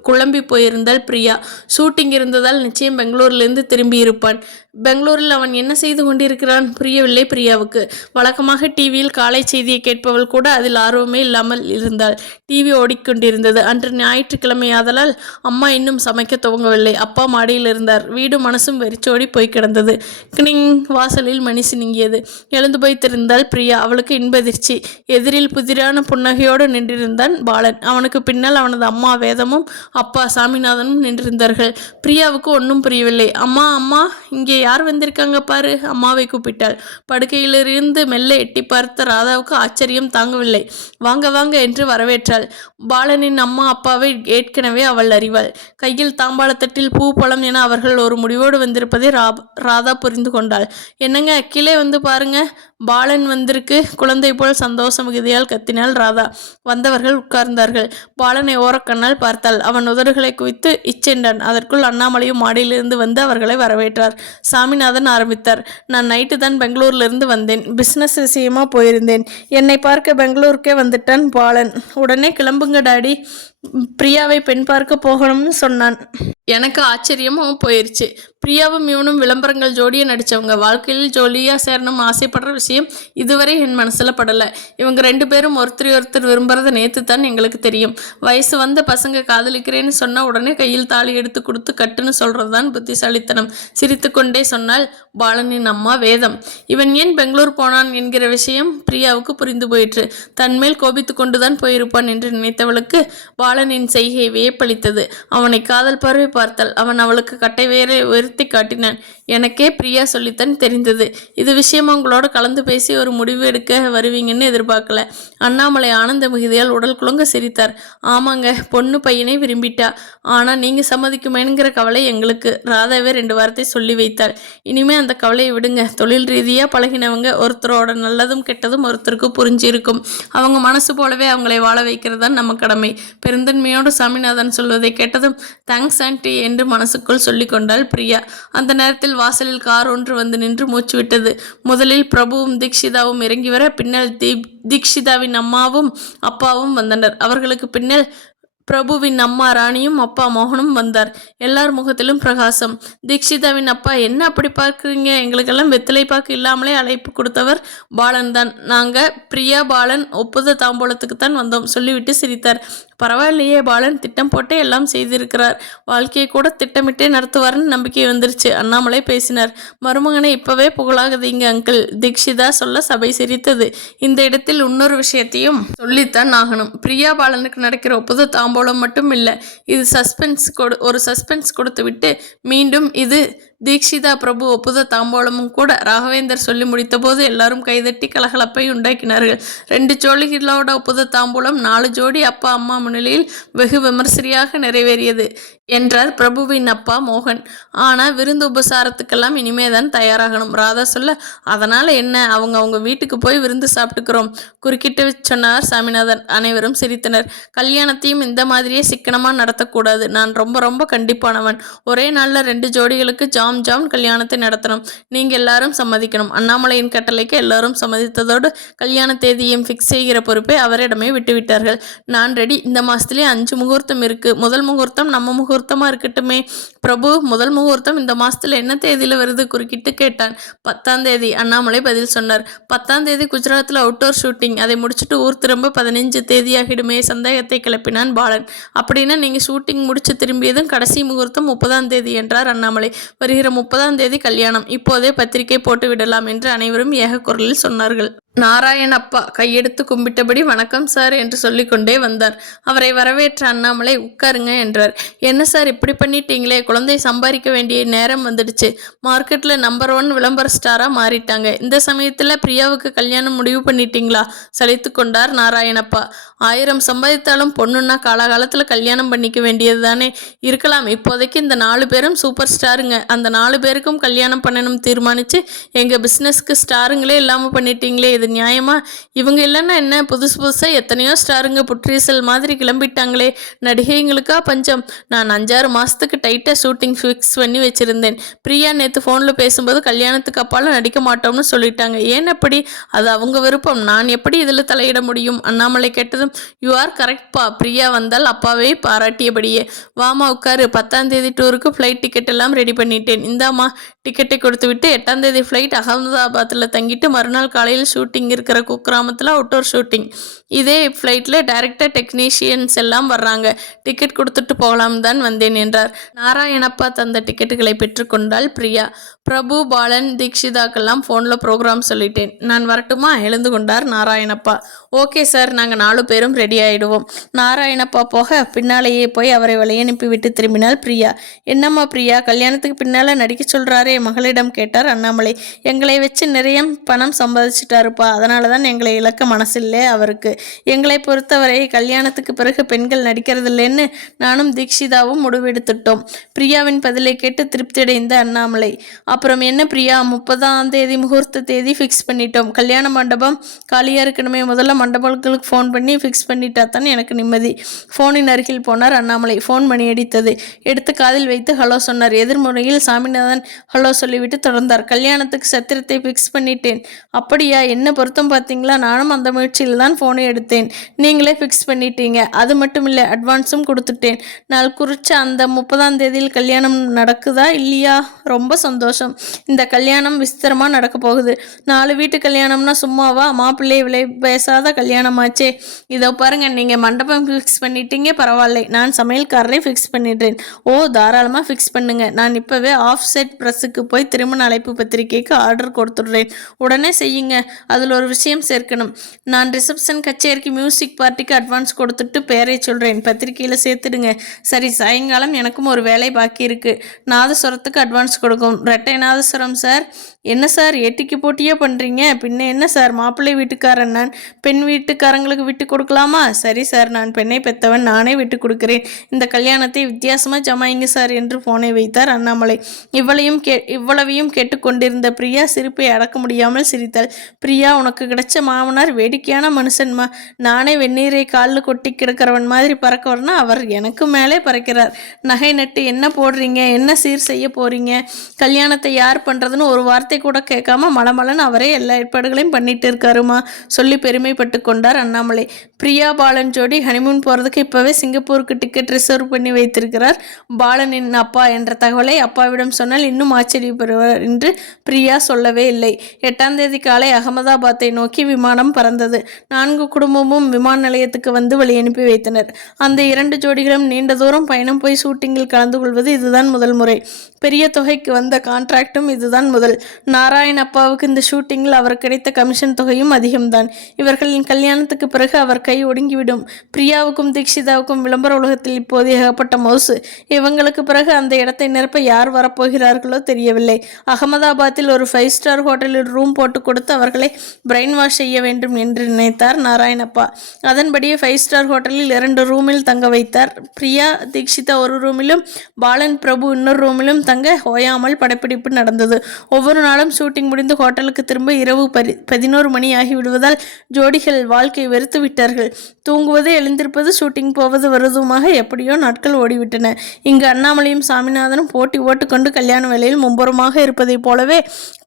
குழம்பி போயிருந்தாள் பிரியா. ஷூட்டிங் இருந்ததால் நிச்சயம் பெங்களூரிலிருந்து திரும்பி இருப்பான். பெங்களூரில் அவன் என்ன செய்து கொண்டிருக்கிறான் புரியவில்லை பிரியாவுக்கு. வழக்கமாக டிவியில் காலை செய்தியை கேட்பவள் கூட அதில் ஆர்வமே இல்லாமல் இருந்தாள். டிவி ஓடிக்கொண்டிருந்தது. அன்று ஞாயிற்றுக்கிழமை ஆதலால் அம்மா இன்னும் சமைக்க துவங்கவில்லை. அப்பா மாடியில் இருந்தார். வீடு மனசும் வெறிச்சோடி போய் கிடந்தது. கிணிங், வாசலில் மணி சினுங்கியது. எழுந்து போய் திறந்தாள் பிரியா. அவளுக்கு இன்பதிர்ச்சி. எதிரில் புதிரான புன்னகையோடு நின்றிருந்தான் பாலன். அவனுக்கு பின்னால் அவனது அம்மா வேதமும் அப்பா சாமிநாதனும் நின்றிருந்தார்கள். பிரியாவுக்கு ஒன்றும் புரியவில்லை. அம்மா அம்மா, இங்கே யார் வந்திருக்காங்க பாரு, அம்மாவை கூப்பிட்டாள். படுக்கையிலிருந்து மெல்ல எட்டி பார்த்த ராதாவுக்கு ஆச்சரியம் தாங்கவில்லை. வாங்க வாங்க என்று வரவேற்றாள். பாலனின் அம்மா அப்பாவை ஏற்கனவே அவள் அறிவாள். கையில் தாம்பாளத்தட்டில் பூ பழம் என அவர்கள் ஒரு முடிவோடு வந்திருப்பதை ராதா புரிந்து கொண்டாள். என்னங்க, கீழே வந்து பாருங்க, பாலன் வந்திருக்கு, குழந்தை போல் சந்தோஷ மிகுதியால் கத்தினாள் ராதா. வந்தவர்கள் உட்கார்ந்தார்கள். பாலனை ஓரக்கண்ணால் பார்த்தாள். அவன் உதடுகளை குவித்து இச்சென்றான். அதற்குள் அண்ணாமலையும் மாடியிலிருந்து வந்து அவர்களை வரவேற்றார். சாமிநாதன் ஆரம்பித்தார். நான் நைட்டு தான் பெங்களூர்லேருந்து வந்தேன். பிஸ்னஸ் விஷயமா போயிருந்தேன். என்னை பார்க்க பெங்களூருக்கே வந்துட்டான் பாலன். உடனே கிளம்புங்க டாடி, பிரியாவை பெண் பார்க்க போகணும்னு சொன்னான். எனக்கு ஆச்சரியமும் போயிருச்சு. பிரியாவும் இவனும் விளம்பரங்கள் ஜோடியாக நடித்தவங்க. வாழ்க்கையில் ஜோலியாக சேரணும் ஆசைப்படுற விஷயம் இதுவரை என் மனசில் படலை. இவங்க 2 பேரும் ஒருத்தர் விரும்புகிறத நேற்று தான் எங்களுக்கு தெரியும். வயசு வந்த பசங்க காதலிக்கிறேன்னு சொன்னால் உடனே கையில் தாலி எடுத்து கொடுத்து கட்டுன்னு சொல்கிறது தான் புத்திசாலித்தனம். சிரித்து கொண்டே சொன்னால் பாலனின் அம்மா வேதம். இவன் ஏன் பெங்களூர் போனான் என்கிற விஷயம் பிரியாவுக்கு புரிந்து போயிற்று. தன்மேல் கோபித்து கொண்டுதான் போயிருப்பான் என்று நினைத்தவளுக்கு பாலனின் செய்கை வியப்பளித்தது. அவனை காதல் பார்வை பார்த்தாள். அவன் அவளுக்கு கட்டை வேற உயர்த்தி காட்டினான். எனக்கே பிரியா சொல்லித்தான் தெரிந்தது. இது விஷயமா உங்களோட கலந்து பேசி ஒரு முடிவு எடுக்க வருவீங்கன்னு எதிர்பார்க்கல. அண்ணாமலை ஆனந்த மிகுதியால் உடல் குலுங்க சிரித்தார். ஆமாங்க, பொண்ணு பையனை விரும்பிட்டா. ஆனால் நீங்கள் சம்மதிக்குமேங்கிற கவலை எங்களுக்கு. ராதாவே 2 வார்த்தை சொல்லி வைத்தாள். இனிமே அந்த கவலையை விடுங்க. தொழில் ரீதியாக பழகினவங்க. ஒருத்தரோட நல்லதும் கெட்டதும் ஒருத்தருக்கு புரிஞ்சிருக்கும். அவங்க மனசு போலவே அவங்களை வாழ வைக்கிறது தான் நம்ம கடமை. பெருந்தன்மையோடு சாமிநாதன் சொல்வதை கேட்டதும் தேங்க்ஸ் ஆண்டி என்று மனசுக்குள் சொல்லிக் கொண்டாள் பிரியா. அந்த நேரத்தில் வாசலில் கார் ஒன்று வந்து நின்று மூச்சு விட்டது. முதலில் பிரபுவும் தீக்ஷிதாவும் இறங்கி வர, பின்னால் தீக்ஷிதாவின் அம்மாவும் அப்பாவும் வந்தனர். அவர்களுக்கு பின்னால் பிரபுவின் அம்மா ராணியும் அப்பா மோகனும் வந்தார். எல்லார் முகத்திலும் பிரகாசம். தீக்ஷிதாவின் அப்பா, என்ன அப்படி பார்க்குறீங்க? எங்களுக்கெல்லாம் வெத்திலை பாக்கு இல்லாமலே அழைப்பு கொடுத்தவர் பாலன் தான். நாங்கள் பிரியா பாலன் ஒப்புத தாம்பூலத்துக்கு தான் வந்தோம் சொல்லிவிட்டு சிரித்தார். பரவாயில்லையே, பாலன் திட்டம் போட்டே எல்லாம் செய்திருக்கிறார். வாழ்க்கையை கூட திட்டமிட்டே நடத்துவார்னு நம்பிக்கை வந்துருச்சு. அண்ணாமலை பேசினார். மருமகனை இப்பவே புகழாகுதீங்க அங்கிள், தீக்ஷிதா சொல்ல சபை சிரித்தது. இந்த இடத்தில் இன்னொரு விஷயத்தையும் சொல்லித்தான் ஆகணும். பிரியா பாலனுக்கு நடக்கிற ஒப்புத தாம்பூலம் மட்டும் இல்லை, இது ஒரு சஸ்பென்ஸ் கொடுத்து விட்டு மீண்டும் இது தீக்ஷிதா பிரபு ஒப்புத தாம்பூலமும் கூட. ராகவேந்தர் சொல்லி முடித்த போது எல்லாரும் கைதட்டி கலகலப்பை உண்டாக்கினார்கள். 2 ஜோடிகளோட ஒப்புத தாம்பூலம் 4 ஜோடி அப்பா அம்மா முன்னிலையில் வெகு விமர்சையாக நிறைவேறியது என்றார் பிரபுவின் அப்பா மோகன். ஆனால் விருந்து உபசாரத்துக்கெல்லாம் இனிமேதான் தயாராகணும். ராதா சொல்ல, அதனால் என்ன, அவங்க வீட்டுக்கு போய் விருந்து சாப்பிட்டுக்கிறோம் குறுக்கிட்டு சொன்னார் சாமிநாதன். அனைவரும் சிரித்தனர். கல்யாணத்தையும் இந்த மாதிரியே சிக்கனமாக நடத்தக்கூடாது. நான் ரொம்ப ரொம்ப கண்டிப்பானவன். ஒரே நாளில் 2 ஜோடிகளுக்கு ஜாம் கல்யாணத்தை நடத்தணும். நீங்கள் எல்லாரும் சம்மதிக்கணும். அண்ணாமலையின் கட்டளைக்கு எல்லாரும் சம்மதித்ததோடு கல்யாண தேதியையும் ஃபிக்ஸ் செய்கிற பொறுப்பை அவரிடமே விட்டுவிட்டார்கள். நான் ரெடி. இந்த மாதத்துலேயே 5 முகூர்த்தம் இருக்குது. முதல் முகூர்த்தம் நம்ம முகூர்த்தமாக இருக்கட்டுமே. பிரபு, முதல் முகூர்த்தம் இந்த மாதத்தில் என்ன தேதியில் வருது குறுக்கிட்டு கேட்டான். 10ஆம் தேதி அண்ணாமலை பதில் சொன்னார். 10ஆம் தேதி குஜராத்தில் அவுட்டோர் ஷூட்டிங். அதை முடிச்சுட்டு ஊர் திரும்ப 15 தேதியாகிடுமே. சந்தேகத்தை கிளப்பினான் பாலன். அப்படின்னா நீங்கள் ஷூட்டிங் முடிச்சு திரும்பியதும் கடைசி முகூர்த்தம் 30ஆம் தேதி என்றார் அண்ணாமலை. வருகிற 30ஆம் தேதி கல்யாணம். இப்போதே பத்திரிகை போட்டு விடலாம் என்று அனைவரும் ஏக குரலில் சொன்னார்கள். நாராயணப்பா கையெடுத்து கும்பிட்டபடி வணக்கம் சார் என்று சொல்லிக்கொண்டே வந்தார். அவரை வரவேற்ற அண்ணாமலை உட்காருங்க என்றார். என்ன சார் இப்படி பண்ணிட்டீங்களே, குழந்தை சம்பாதிக்க வேண்டிய நேரம் வந்துடுச்சு. மார்க்கெட்டில் நம்பர் 1 விளம்பர ஸ்டாராக மாறிட்டாங்க. இந்த சமயத்தில் பிரியாவுக்கு கல்யாணம் முடிவு பண்ணிட்டீங்களா? சலித்து கொண்டார் நாராயணப்பா. 1000 சம்பாதித்தாலும் பொண்ணுன்னா காலகாலத்தில் கல்யாணம் பண்ணிக்க வேண்டியது தானே. இருக்கலாம், இப்போதைக்கு இந்த 4 பேரும் சூப்பர் ஸ்டாருங்க. அந்த 4 பேருக்கும் கல்யாணம் பண்ணணும் தீர்மானித்து எங்கள் பிஸ்னஸ்க்கு ஸ்டாருங்களே இல்லாமல் பண்ணிட்டீங்களே, இது நியாயமா? இவங்க இல்லைன்னா என்ன, புதுசாக எத்தனையோ ஸ்டாருங்க புட்ரீசல் மாதிரி கிளம்பிட்டாங்களே. நடிகைங்களுக்கா பஞ்சம். நான் 5-6 மாதத்துக்கு டைட்டாக ஷூட்டிங் ஃபிக்ஸ் பண்ணி வச்சுருந்தேன். பிரியா நேற்று ஃபோனில் பேசும்போது கல்யாணத்துக்கு அப்பாலும் நடிக்க மாட்டோம்னு சொல்லிட்டாங்க. ஏன் அப்படி? அது அவங்க விருப்பம். நான் எப்படி இதில் தலையிட முடியும்? அண்ணாமலை கேட்டதும், யூ ஆர் கரெக்ட்பா. பிரியா வந்தால் அப்பாவை பாராட்டியபடியே. வாமா உட்காரு. 10ஆம் தேதி டூருக்கு ஃப்ளைட் டிக்கெட் எல்லாம் ரெடி பண்ணிட்டேன். இந்தாம்மா டிக்கெட்டை கொடுத்து விட்டு 8ஆம் தேதி ஃப்ளைட் அகமதாபாத்தில் தங்கிட்டு மறுநாள் காலையில் ஷூட்டிங் ஷூட்டிங் இருக்கிற குக்கிராமத்தில் அவுட்டோர் ஷூட்டிங். இதே ஃப்ளைட்டில் டைரக்டாக டெக்னீஷியன்ஸ் எல்லாம் வர்றாங்க. டிக்கெட் கொடுத்துட்டு போகலாம் தான் வந்தேன் என்றார். நாராயணப்பா தந்த டிக்கெட்டுகளை பெற்றுக்கொண்டாள் பிரியா. பிரபு, பாலன், தீக்ஷிதாக்கெல்லாம் ஃபோனில் ப்ரோக்ராம் சொல்லிட்டேன். நான் வரட்டுமா? எழுந்து கொண்டார் நாராயணப்பா. ஓகே சார், நாங்கள் 4 பேரும் ரெடி ஆகிடுவோம். நாராயணப்பா போக பின்னாலேயே போய் அவரை வழியனுப்பி விட்டு திரும்பினாள் பிரியா. என்னம்மா பிரியா, கல்யாணத்துக்கு பின்னால் நடிக்க சொல்கிறாரே மகளிடம் கேட்டார் அண்ணாமலை. எங்களை வச்சு நிறைய பணம் சம்பாதிச்சிட்டாருப்பா, அதனால தான் எங்களை இழக்க மனசில்லை அவருக்கு. எங்களை பொறுத்தவரை கல்யாணத்துக்கு பிறகு பெண்கள் நடிக்கிறதில்லைன்னு நானும் தீக்ஷிதாவும் முடிவெடுத்துட்டோம். பிரியாவின் பதிலை கேட்டு திருப்தியடைந்த அண்ணாமலை, அப்புறம் என்ன பிரியா, 30ஆம் தேதி முகூர்த்த தேதி ஃபிக்ஸ் பண்ணிட்டோம். கல்யாண மண்டபம் காலியாக இருக்கணுமே, முதல்ல மண்டபங்களுக்கு ஃபோன் பண்ணி ஃபிக்ஸ் பண்ணிட்டா தான் எனக்கு நிம்மதி. ஃபோனின் அருகில் போனார் அண்ணாமலை. ஃபோன் மணி அடித்தது. எடுத்து காதில் வைத்து ஹலோ சொன்னார். எதிர்முறையில் சாமிநாதன் ஹலோ சொல்லிவிட்டு தொடர்ந்தார். கல்யாணத்துக்கு சத்திரத்தை ஃபிக்ஸ் பண்ணிட்டேன். அப்படியா, என்ன பொருத்தம் பார்த்தீங்களா? நானும் அந்த முயற்சியில் தான் ஃபோனை எடுத்தேன். நீங்களே ஃபிக்ஸ் பண்ணிட்டீங்க. அது மட்டும் இல்லை, அட்வான்ஸும் கொடுத்துட்டேன். நாள் குறித்த அந்த 30ஆம் தேதியில் கல்யாணம் நடக்குதா இல்லையா? ரொம்ப சந்தோஷம். இந்த கல்யாணம் விஸ்தரமாக நடக்க போகுது. 4 வீட்டு கல்யாணம்னா சும்மாவா? மாப்பிள்ளை விலை பேசாத கல்யாணமாச்சே. இதோ பாருங்க, நீங்கள் மண்டபம் ஃபிக்ஸ் பண்ணிட்டீங்க, பரவாயில்லை. நான் சமையல்காரரை ஃபிக்ஸ் பண்ணிடுறேன். ஓ, தாராளமாக ஃபிக்ஸ் பண்ணுங்க. நான் இப்போவே ஆஃப் செட் ப்ரெஸ்ஸுக்கு போய் திருமண அழைப்பு பத்திரிகைக்கு ஆர்டர் கொடுத்துடுறேன். உடனே செய்யுங்க. அதில் ஒரு விஷயம் சேர்க்கணும். நான் ரிசப்ஷன் கச்சேரிக்கு மியூசிக் பார்ட்டிக்கு அட்வான்ஸ் கொடுத்துட்டு பேரை சொல்கிறேன், பத்திரிக்கையில் சேர்த்துடுங்க. சரி, சாயங்காலம் எனக்கும் ஒரு வேலை பாக்கி இருக்குது. நாதஸ்வரத்துக்கு அட்வான்ஸ் கொடுக்கும். ரெட்டை நாதஸ்வரம் சார். என்ன சார், ஏட்டிக்கு போட்டியே பண்ணுறீங்க? பின்ன என்ன சார், மாப்பிள்ளை வீட்டுக்காரன் நான், பெண் வீட்டுக்காரங்களுக்கு விட்டு கொடுக்கலாமா? சரி சார், நான் பெண்ணை பெற்றவன், நானே விட்டு கொடுக்குறேன். இந்த கல்யாணத்தை வித்தியாசமாக ஜமாயிங்க சார் என்று ஃபோனை வைத்தார் அண்ணாமலை. இவ்வளவையும் கேட்டுக்கொண்டிருந்த பிரியா சிரிப்பை அடக்க முடியாமல் சிரித்தாள். பிரியா, உனக்கு கிடைச்ச மாமனார் வேடிக்கையான மனுஷன்மா. நானே வெந்நீரை காலில் கொட்டி கிடக்கிறவன் மாதிரி பறக்கவர்னா அவர் எனக்கு மேலே பறக்கிறார். நகை நட்டு என்ன போடுறீங்க, என்ன சீர் செய்ய போறீங்க, கல்யாணத்தை யார் பண்ணுறதுன்னு ஒரு வார்த்தை கூட கேட்காம மலமலன் அவரே எல்லா ஏற்பாடுகளையும் பண்ணிட்டு இருக்காருமா சொல்லி பெருமைப்பட்டு கொண்டார் அண்ணாமலை. பிரியா பாலன் ஜோடி ஹனிமூன் போகிறதுக்கு இப்போவே சிங்கப்பூருக்கு டிக்கெட் ரிசர்வ் பண்ணி வைத்திருக்கிறார் பாலனின் அப்பா என்ற தகவலை அப்பாவிடம் சொன்னால் இன்னும் ஆச்சரியப்படுவார் என்று பிரியா சொல்லவே இல்லை. 8ஆம் தேதி காலை அகமதாபாத்தை நோக்கி விமானம் பறந்தது. 4 குடும்பமும் விமான நிலையத்துக்கு வந்து வழி அனுப்பி வைத்தனர். அந்த 2 ஜோடிகளும் நீண்ட தூரம் பயணம் போய் ஷூட்டிங்கில் கலந்து கொள்வது இதுதான் முதல் முறை. பெரிய தொகைக்கு வந்த கான்ட்ராக்டும் இதுதான் முதல். நாராயண் அப்பாவுக்கு இந்த ஷூட்டிங்கில் அவர் கிடைத்த கமிஷன் தொகையும் அதிகம்தான். இவர்களின் கல்யாணத்துக்கு பிறகு அவர் கை ஒடுங்கிவிடும். பிரியாவுக்கும் தீக்ஷிதாவுக்கும் விளம்பர உலகத்தில் இப்போது ஏகப்பட்ட மவுசு. இவங்களுக்கு பிறகு அந்த இடத்தை நிரப்ப யார் வரப்போகிறார்களோ தெரியவில்லை. அகமதாபாத்தில் ஒரு 5 ஸ்டார் ஹோட்டலில் ரூம் போட்டு கொடுத்து அவர்களை பிரெயின் வாஷ் செய்ய வேண்டும் என்று நினைத்தார் நாராயணப்பா. அதன்படியே 5 ஸ்டார் ஹோட்டலில் 2 ரூமில் தங்க வைத்தார். பிரியா தீக்ஷிதா ஒரு ரூமிலும், பாலன் பிரபு இன்னொரு ரூமிலும் தங்க ஓயாமல் படப்பிடிப்பு நடந்தது. ஒவ்வொரு நாளும் ஷூட்டிங் முடிந்து ஹோட்டலுக்கு திரும்ப இரவு 11 மணி ஆகிவிடுவதால் ஜோடிகள் வாழ்க்கை வெறுத்து விட்டார்கள். தூங்குவது, எழுந்திருப்பது, ஷூட்டிங் போவது வருவதுமாக எப்படியோ நாட்கள் ஓடிவிட்டன. இங்கு அண்ணாமலையும் சாமிநாதனும் போட்டி ஓட்டுக்கொண்டு கல்யாண வேலையில் மும்புறமாக இருப்பதைப் போலவே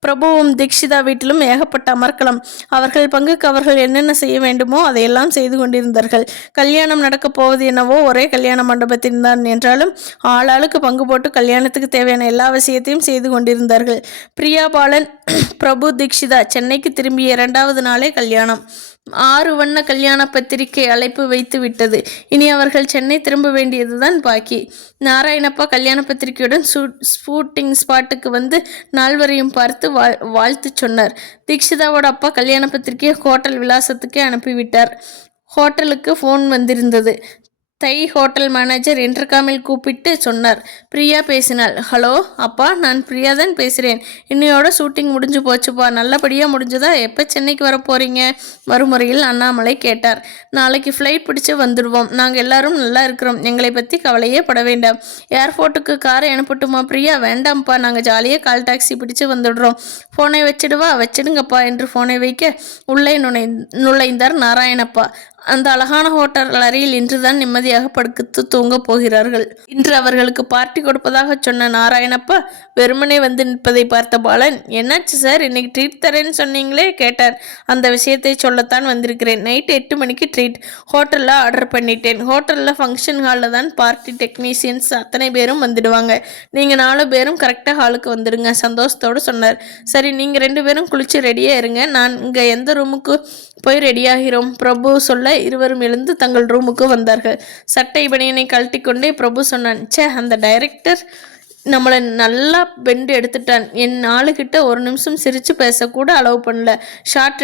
பிரபுவும் தீக்ஷிதா வீட்டிலும் ஏகப்பட்ட அமர்க்கலாம். அவர்கள் பங்குக்கு அவர்கள் என்னென்ன செய்ய வேண்டுமோ அதையெல்லாம் செய்து கொண்டிருந்தார்கள். கல்யாணம் நடக்கப் போவது என்னவோ ஒரே கல்யாண மண்டபத்தின் தான் என்றாலும் ஆளாளுக்கு பங்கு போட்டு கல்யாணத்துக்கு தேவையான எல்லா விஷயத்தையும் செய்து கொண்டிருந்தார்கள். பிரியா பாலன் பிரபு தீக்ஷிதா சென்னைக்கு திரும்பிய 2வது நாளே கல்யாணம். 6 வண்ண கல்யாண பத்திரிகை அழைப்பு வைத்து விட்டது. இனி அவர்கள் சென்னை திரும்ப வேண்டியதுதான் பாக்கி. நாராயணப்பா கல்யாண பத்திரிகையுடன் ஷூட்டிங் ஸ்பாட்டுக்கு வந்து நால்வரையும் பார்த்து வாழ்த்து சொன்னார். தீக்ஷிதாவோட அப்பா கல்யாண பத்திரிகையை ஹோட்டல் விலாசத்துக்கே அனுப்பிவிட்டார். ஹோட்டலுக்கு ஃபோன் வந்திருந்தது. தை ஹோட்டல் மேனேஜர் இன்டர்காமில் கூப்பிட்டு சொன்னார். பிரியா பேசினாள். ஹலோ அப்பா, நான் பிரியா தான் பேசுகிறேன். இன்னையோட ஷூட்டிங் முடிஞ்சு போச்சுப்பா. நல்லபடியாக முடிஞ்சதா? எப்போ சென்னைக்கு வர போகிறீங்க? மறுமுறையில் அண்ணாமலை கேட்டார். நாளைக்கு ஃப்ளைட் பிடிச்சி வந்துடுவோம். நாங்கள் எல்லாரும் நல்லா இருக்கிறோம். எங்களை பற்றி கவலையே பட வேண்டாம். ஏர்போர்ட்டுக்கு காரை அனுப்பட்டுமா பிரியா? வேண்டாம்ப்பா, நாங்கள் ஜாலியாக கால் டாக்ஸி பிடிச்சு வந்துடுறோம். ஃபோனை வச்சிடுவா? வச்சிடுங்கப்பா என்று ஃபோனை வைக்க உள்ளே நுழைந்தார் நாராயணப்பா. அந்த அழகான ஹோட்டல் அறையில் இன்றுதான் நிம்மதியாக நிம்மதியாக படுத்து தூங்க போகிறார்கள். இன்று அவர்களுக்கு பார்ட்டி கொடுப்பதாக சொன்ன நாராயணப்பா வெறுமனே வந்து நிற்பதை பார்த்த பாலன், என்னாச்சு சார், இன்னைக்கு ட்ரீட் தரேன்னு சொன்னீங்களே கேட்டார். அந்த விஷயத்தை சொல்லத்தான் வந்திருக்கிறேன். நைட்டு 8 மணிக்கு ட்ரீட் ஹோட்டலில் ஆர்டர் பண்ணிட்டேன். ஹோட்டலில் ஃபங்க்ஷன் ஹாலில் தான் பார்ட்டி. டெக்னீஷியன்ஸ் அத்தனை பேரும் வந்துடுவாங்க. நீங்கள் 4 பேரும் கரெக்டாக ஹாலுக்கு வந்துடுங்க, சந்தோஷத்தோடு சொன்னார். சரி, நீங்கள் 2 பேரும் குளிச்சு ரெடியாக இருங்க, நான் இங்கே எந்த ரூமுக்கு போய் ரெடியாகிறோம் பிரபு சொல்ல இருவரும் எழுந்து தங்கள் ரூமுக்கு வந்தார்கள். சட்டை பனியனை கழட்டி கொண்டே பிரபு சொன்னான், ச்சே, அந்த டைரக்டர் நம்மளை நல்லா பெண்டு எடுத்துட்டான். என் ஆளுகிட்ட ஒரு நிமிஷம் சிரித்து பேசக்கூட அலோவ் பண்ணல. ஷார்ட்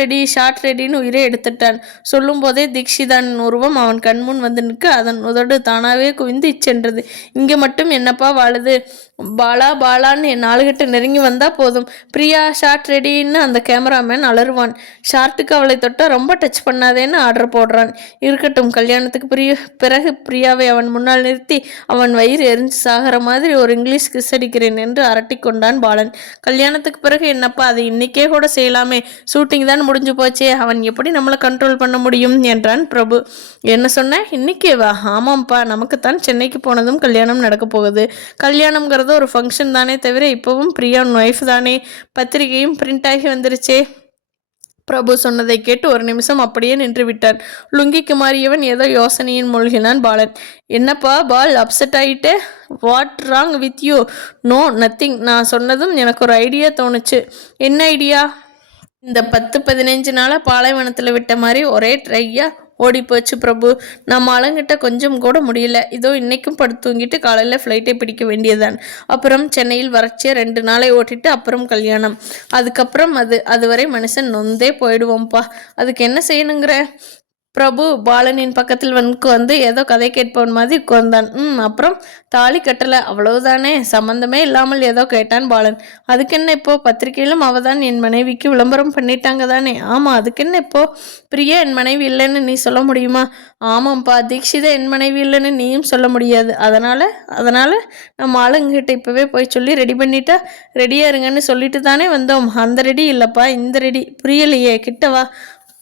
ரெடின்னு உயிரை எடுத்துட்டான். சொல்லும் போதே தீக்ஷிதான் உருவம் அவன் கண்முன் வந்து நிற்க அதன் உதடு தானாகவே குவிந்து சென்றது. இங்கே மட்டும் என்னப்பா வாழுது, பாலான்னு என் ஆளுகிட்ட நெருங்கி வந்தால் போதும், பிரியா ஷார்ட் ரெடின்னு அந்த கேமராமேன் அலறுவான். ஷார்ட்டுக்கு அவளை தொட்டால் ரொம்ப டச் பண்ணாதேன்னு ஆர்டர் போடுறான். இருக்கட்டும், கல்யாணத்துக்கு பிறகு பிரியாவை அவன் முன்னால் நிறுத்தி அவன் வயிறு எரிஞ்சு சாகிற மாதிரி ஒரு இங்கிலீஷ் கிஸ் அடிக்கிறேன் என்று அரட்டி கொண்டான் பாலன். கல்யாணத்துக்கு பிறகு என்னப்பா, அது இன்னைக்கே கூட செய்யலாமே, ஷூட்டிங் தான் முடிஞ்சு போச்சே, அவன் எப்படி நம்மளை கண்ட்ரோல் பண்ண முடியும் என்றான் பிரபு. என்ன சொன்ன, இன்னைக்கே வா? ஆமாம்ப்பா, நமக்குத்தான் சென்னைக்கு போனதும் கல்யாணம் நடக்க போகுது. கல்யாணம்ங்கிறது ஒரு ஃபங்க்ஷன் தானே தவிர இப்பவும் பிரியா ஒய்ஃப் தானே, பத்திரிகையும் பிரிண்ட் ஆகி வந்துருச்சே. பிரபு சொன்னதை கேட்டு ஒரு நிமிஷம் அப்படியே நின்று விட்டான். லுங்கிக்கு மாறியவன் ஏதோ யோசனையின் மூழ்கினான் பாலன். என்னப்பா பால், அப்செட் ஆகிட்டே? What wrong with you? No nothing. நான் சொன்னதும் எனக்கு ஒரு ஐடியா தோணுச்சு. என்ன ஐடியா? இந்த 10-15 நாளாக பாலைவனத்தில் விட்ட மாதிரி ஒரே ட்ரையாக ஓடி போச்சு பிரபு. நம்ம ஆளுங்கிட்ட கொஞ்சம் கூட முடியல. இதோ இன்னைக்கும் படுத்து தூங்கிட்டு காலையில் ஃப்ளைட்டை பிடிக்க வேண்டியதான். அப்புறம் சென்னையில் வறட்சியை 2 நாளை ஓட்டிட்டு அப்புறம் கல்யாணம். அதுக்கப்புறம் அதுவரை மனுஷன் நொந்தே போயிடுவோம்ப்பா. அதுக்கு என்ன செய்யணுங்கிற? பிரபு பாலனின் பக்கத்தில் வந்து ஏதோ கதை கேட்பவன் மாதிரி உட்கார்ந்தான். அப்புறம் தாலி கட்டலை, அவ்வளவுதானே? சம்மந்தமே இல்லாமல் ஏதோ கேட்டான் பாலன். அதுக்கு என்ன இப்போ? பத்திரிகையிலும் அவதான் என் மனைவிக்கு விளம்பரம் பண்ணிட்டாங்க தானே? ஆமாம், அதுக்கு என்ன இப்போ? பிரியா என் மனைவி இல்லைன்னு நீ சொல்ல முடியுமா? ஆமாம்ப்பா, தீக்ஷிதா என் மனைவி இல்லைன்னு நீயும் சொல்ல முடியாது. அதனால் நம்ம ஆளுங்கிட்ட இப்போவே போய் சொல்லி ரெடி பண்ணிட்டா ரெடியாக இருங்கன்னு சொல்லிட்டு தானே வந்தோம். அந்த ரெடி இல்லைப்பா, இந்த ரெடி. புரியலையே, கிட்டவா.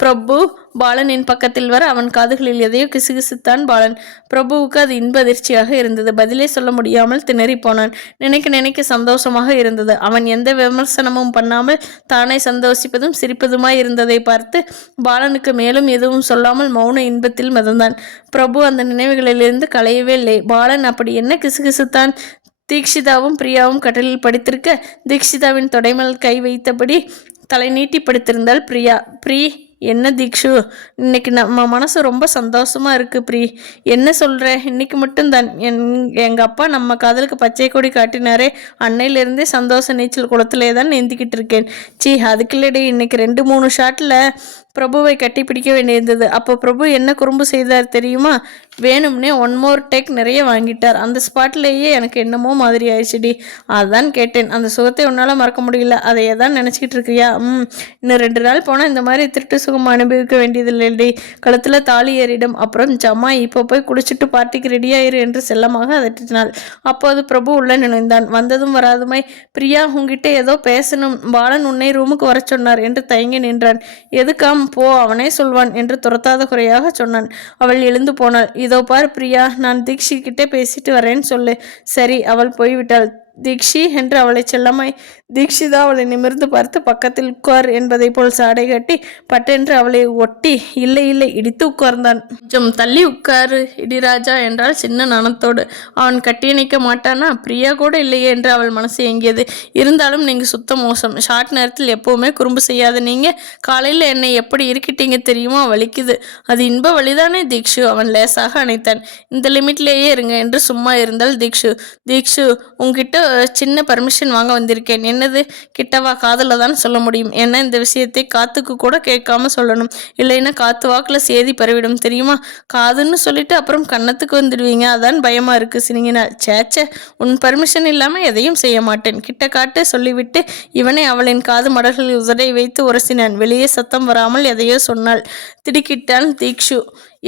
பிரபு பாலனின் பக்கத்தில் வர அவன் காதுகளில் எதையோ கிசுகிசுத்தான் பாலன். பிரபுவுக்கு அது இன்ப அதிர்ச்சியாக இருந்தது. பதிலே சொல்ல முடியாமல் திணறி போனான். நினைக்க சந்தோஷமாக இருந்தது. அவன் எந்த விமர்சனமும் பண்ணாமல் தானே சந்தோஷிப்பதும் சிரிப்பதுமாய் இருந்ததை பார்த்து பாலனுக்கு மேலும் எதுவும் சொல்லாமல் மௌன இன்பத்தில் மிதந்தான். பிரபு அந்த நினைவுகளிலிருந்து களையவே இல்லை. பாலன் அப்படி என்ன கிசுகிசுத்தான்? தீக்ஷிதாவும் பிரியாவும் கட்டிலில் படுத்திருக்க தீக்ஷிதாவின் தொடைமல் கை வைத்தபடி தலை நீட்டி படுத்திருந்தாள் பிரியா. என்ன தீக்ஷு, இன்னைக்கு நம்ம மனசு ரொம்ப சந்தோஷமா இருக்கு. என்ன சொல்ற? இன்னைக்கு மட்டும்தான். எங்கள் அப்பா நம்ம காதலுக்கு பச்சை கொடி காட்டினாரே, அன்னையிலேருந்தே சந்தோஷ நீச்சல் குளத்திலே தான் நீந்திக்கிட்டு இருக்கேன். அதுக்குள்ளடி இன்னைக்கு 2-3 ஷாட்டில் பிரபுவை கட்டி பிடிக்க வேண்டியிருந்தது. அப்போ பிரபு என்ன குறும்பு செய்தார் தெரியுமா? வேணும்னே 1 more டேக் நிறைய வாங்கிட்டார். அந்த ஸ்பாட்லேயே எனக்கு என்னமோ மாதிரி ஆயிடுச்சுடி. அதான் கேட்டேன், அந்த சுகத்தை உன்னால் மறக்க முடியல, அதையே தான் நினச்சிக்கிட்டு இருக்கியா? இன்னும் 2 நாள் போனால் இந்த மாதிரி திருட்டு சுகம் அனுபவிக்க வேண்டியதில்லைடி. கழுத்தில் தாலி ஏறிடும். அப்புறம் ஜம்மா, இப்போ போய் குளிச்சுட்டு பார்ட்டிக்கு ரெடியாயிரு என்று செல்லமாக அதட்டினாள். அப்போது பிரபு உள்ள நுழைந்தான். வந்ததும் வராதுமாய், பிரியா உங்ககிட்ட ஏதோ பேசணும், பாலன் உன்னை ரூமுக்கு வர சொன்னார் என்று தயங்கி நின்றான். எதுக்காம்? போ, அவனே சொல்வான் என்று துரத்தாத குறையாக சொன்னான். அவள் எழுந்து போனாள். இதோ பார் பிரியா, நான் தீக்ஷி கிட்டே பேசிட்டு வரேன்னு சொல்லு. சரி. அவள் போய்விட்டாள். தீக்ஷி என்று அவளை செல்லமாய் தீக்ஷிதா அவளை நிமிர்ந்து பார்த்து பக்கத்தில் உட்கார் என்பதை போல் சாடை கட்டி பட்டென்று அவளை ஒட்டி இல்லை இடித்து உட்கார்ந்தான். கொஞ்சம் தள்ளி உட்காரு இடிராஜா என்றால் சின்ன நாணத்தோடு. அவன் கட்டியணைக்க மாட்டானா? பிரியா கூட இல்லையே என்று அவள் மனசு எங்கியது. இருந்தாலும் நீங்கள் சுத்த மோசம். ஷார்ட் நேரத்தில் எப்பவுமே குறும்பு செய்யாத நீங்கள் காலையில் என்னை எப்படி இருக்கிட்டீங்க தெரியுமா? வலிக்குது. அது இன்ப வழிதானே தீக்ஷு? அவன் லேசாக அணைத்தான். இந்த லிமிட்லேயே இருங்க என்று சும்மா இருந்தால் தீக்ஷு உங்ககிட்ட சின்ன பர்மிஷன் வாங்க வந்திருக்கேன். என்னது? கிட்டவா? காதில் தான் சொல்ல முடியும். ஏன்னா இந்த விஷயத்தை காத்துக்கு கூட கேட்காம சொல்லணும். இல்லைன்னா காத்து வாக்கில் சேதி பரவிடும் தெரியுமா? காதுன்னு சொல்லிட்டு அப்புறம் கன்னத்துக்கு வந்துடுவீங்க, அதான் பயமா இருக்கு சினிங்கினாள். சேச்சே, உன் பர்மிஷன் இல்லாமல் எதையும் செய்ய மாட்டேன். கிட்ட காட்டு சொல்லிவிட்டு இவனை அவளின் காது மடல்களில் உதடை வைத்து உரசினான். வெளியே சத்தம் வராமல் எதையோ சொன்னாள். திடுக்கிட்டான் தீக்ஷு.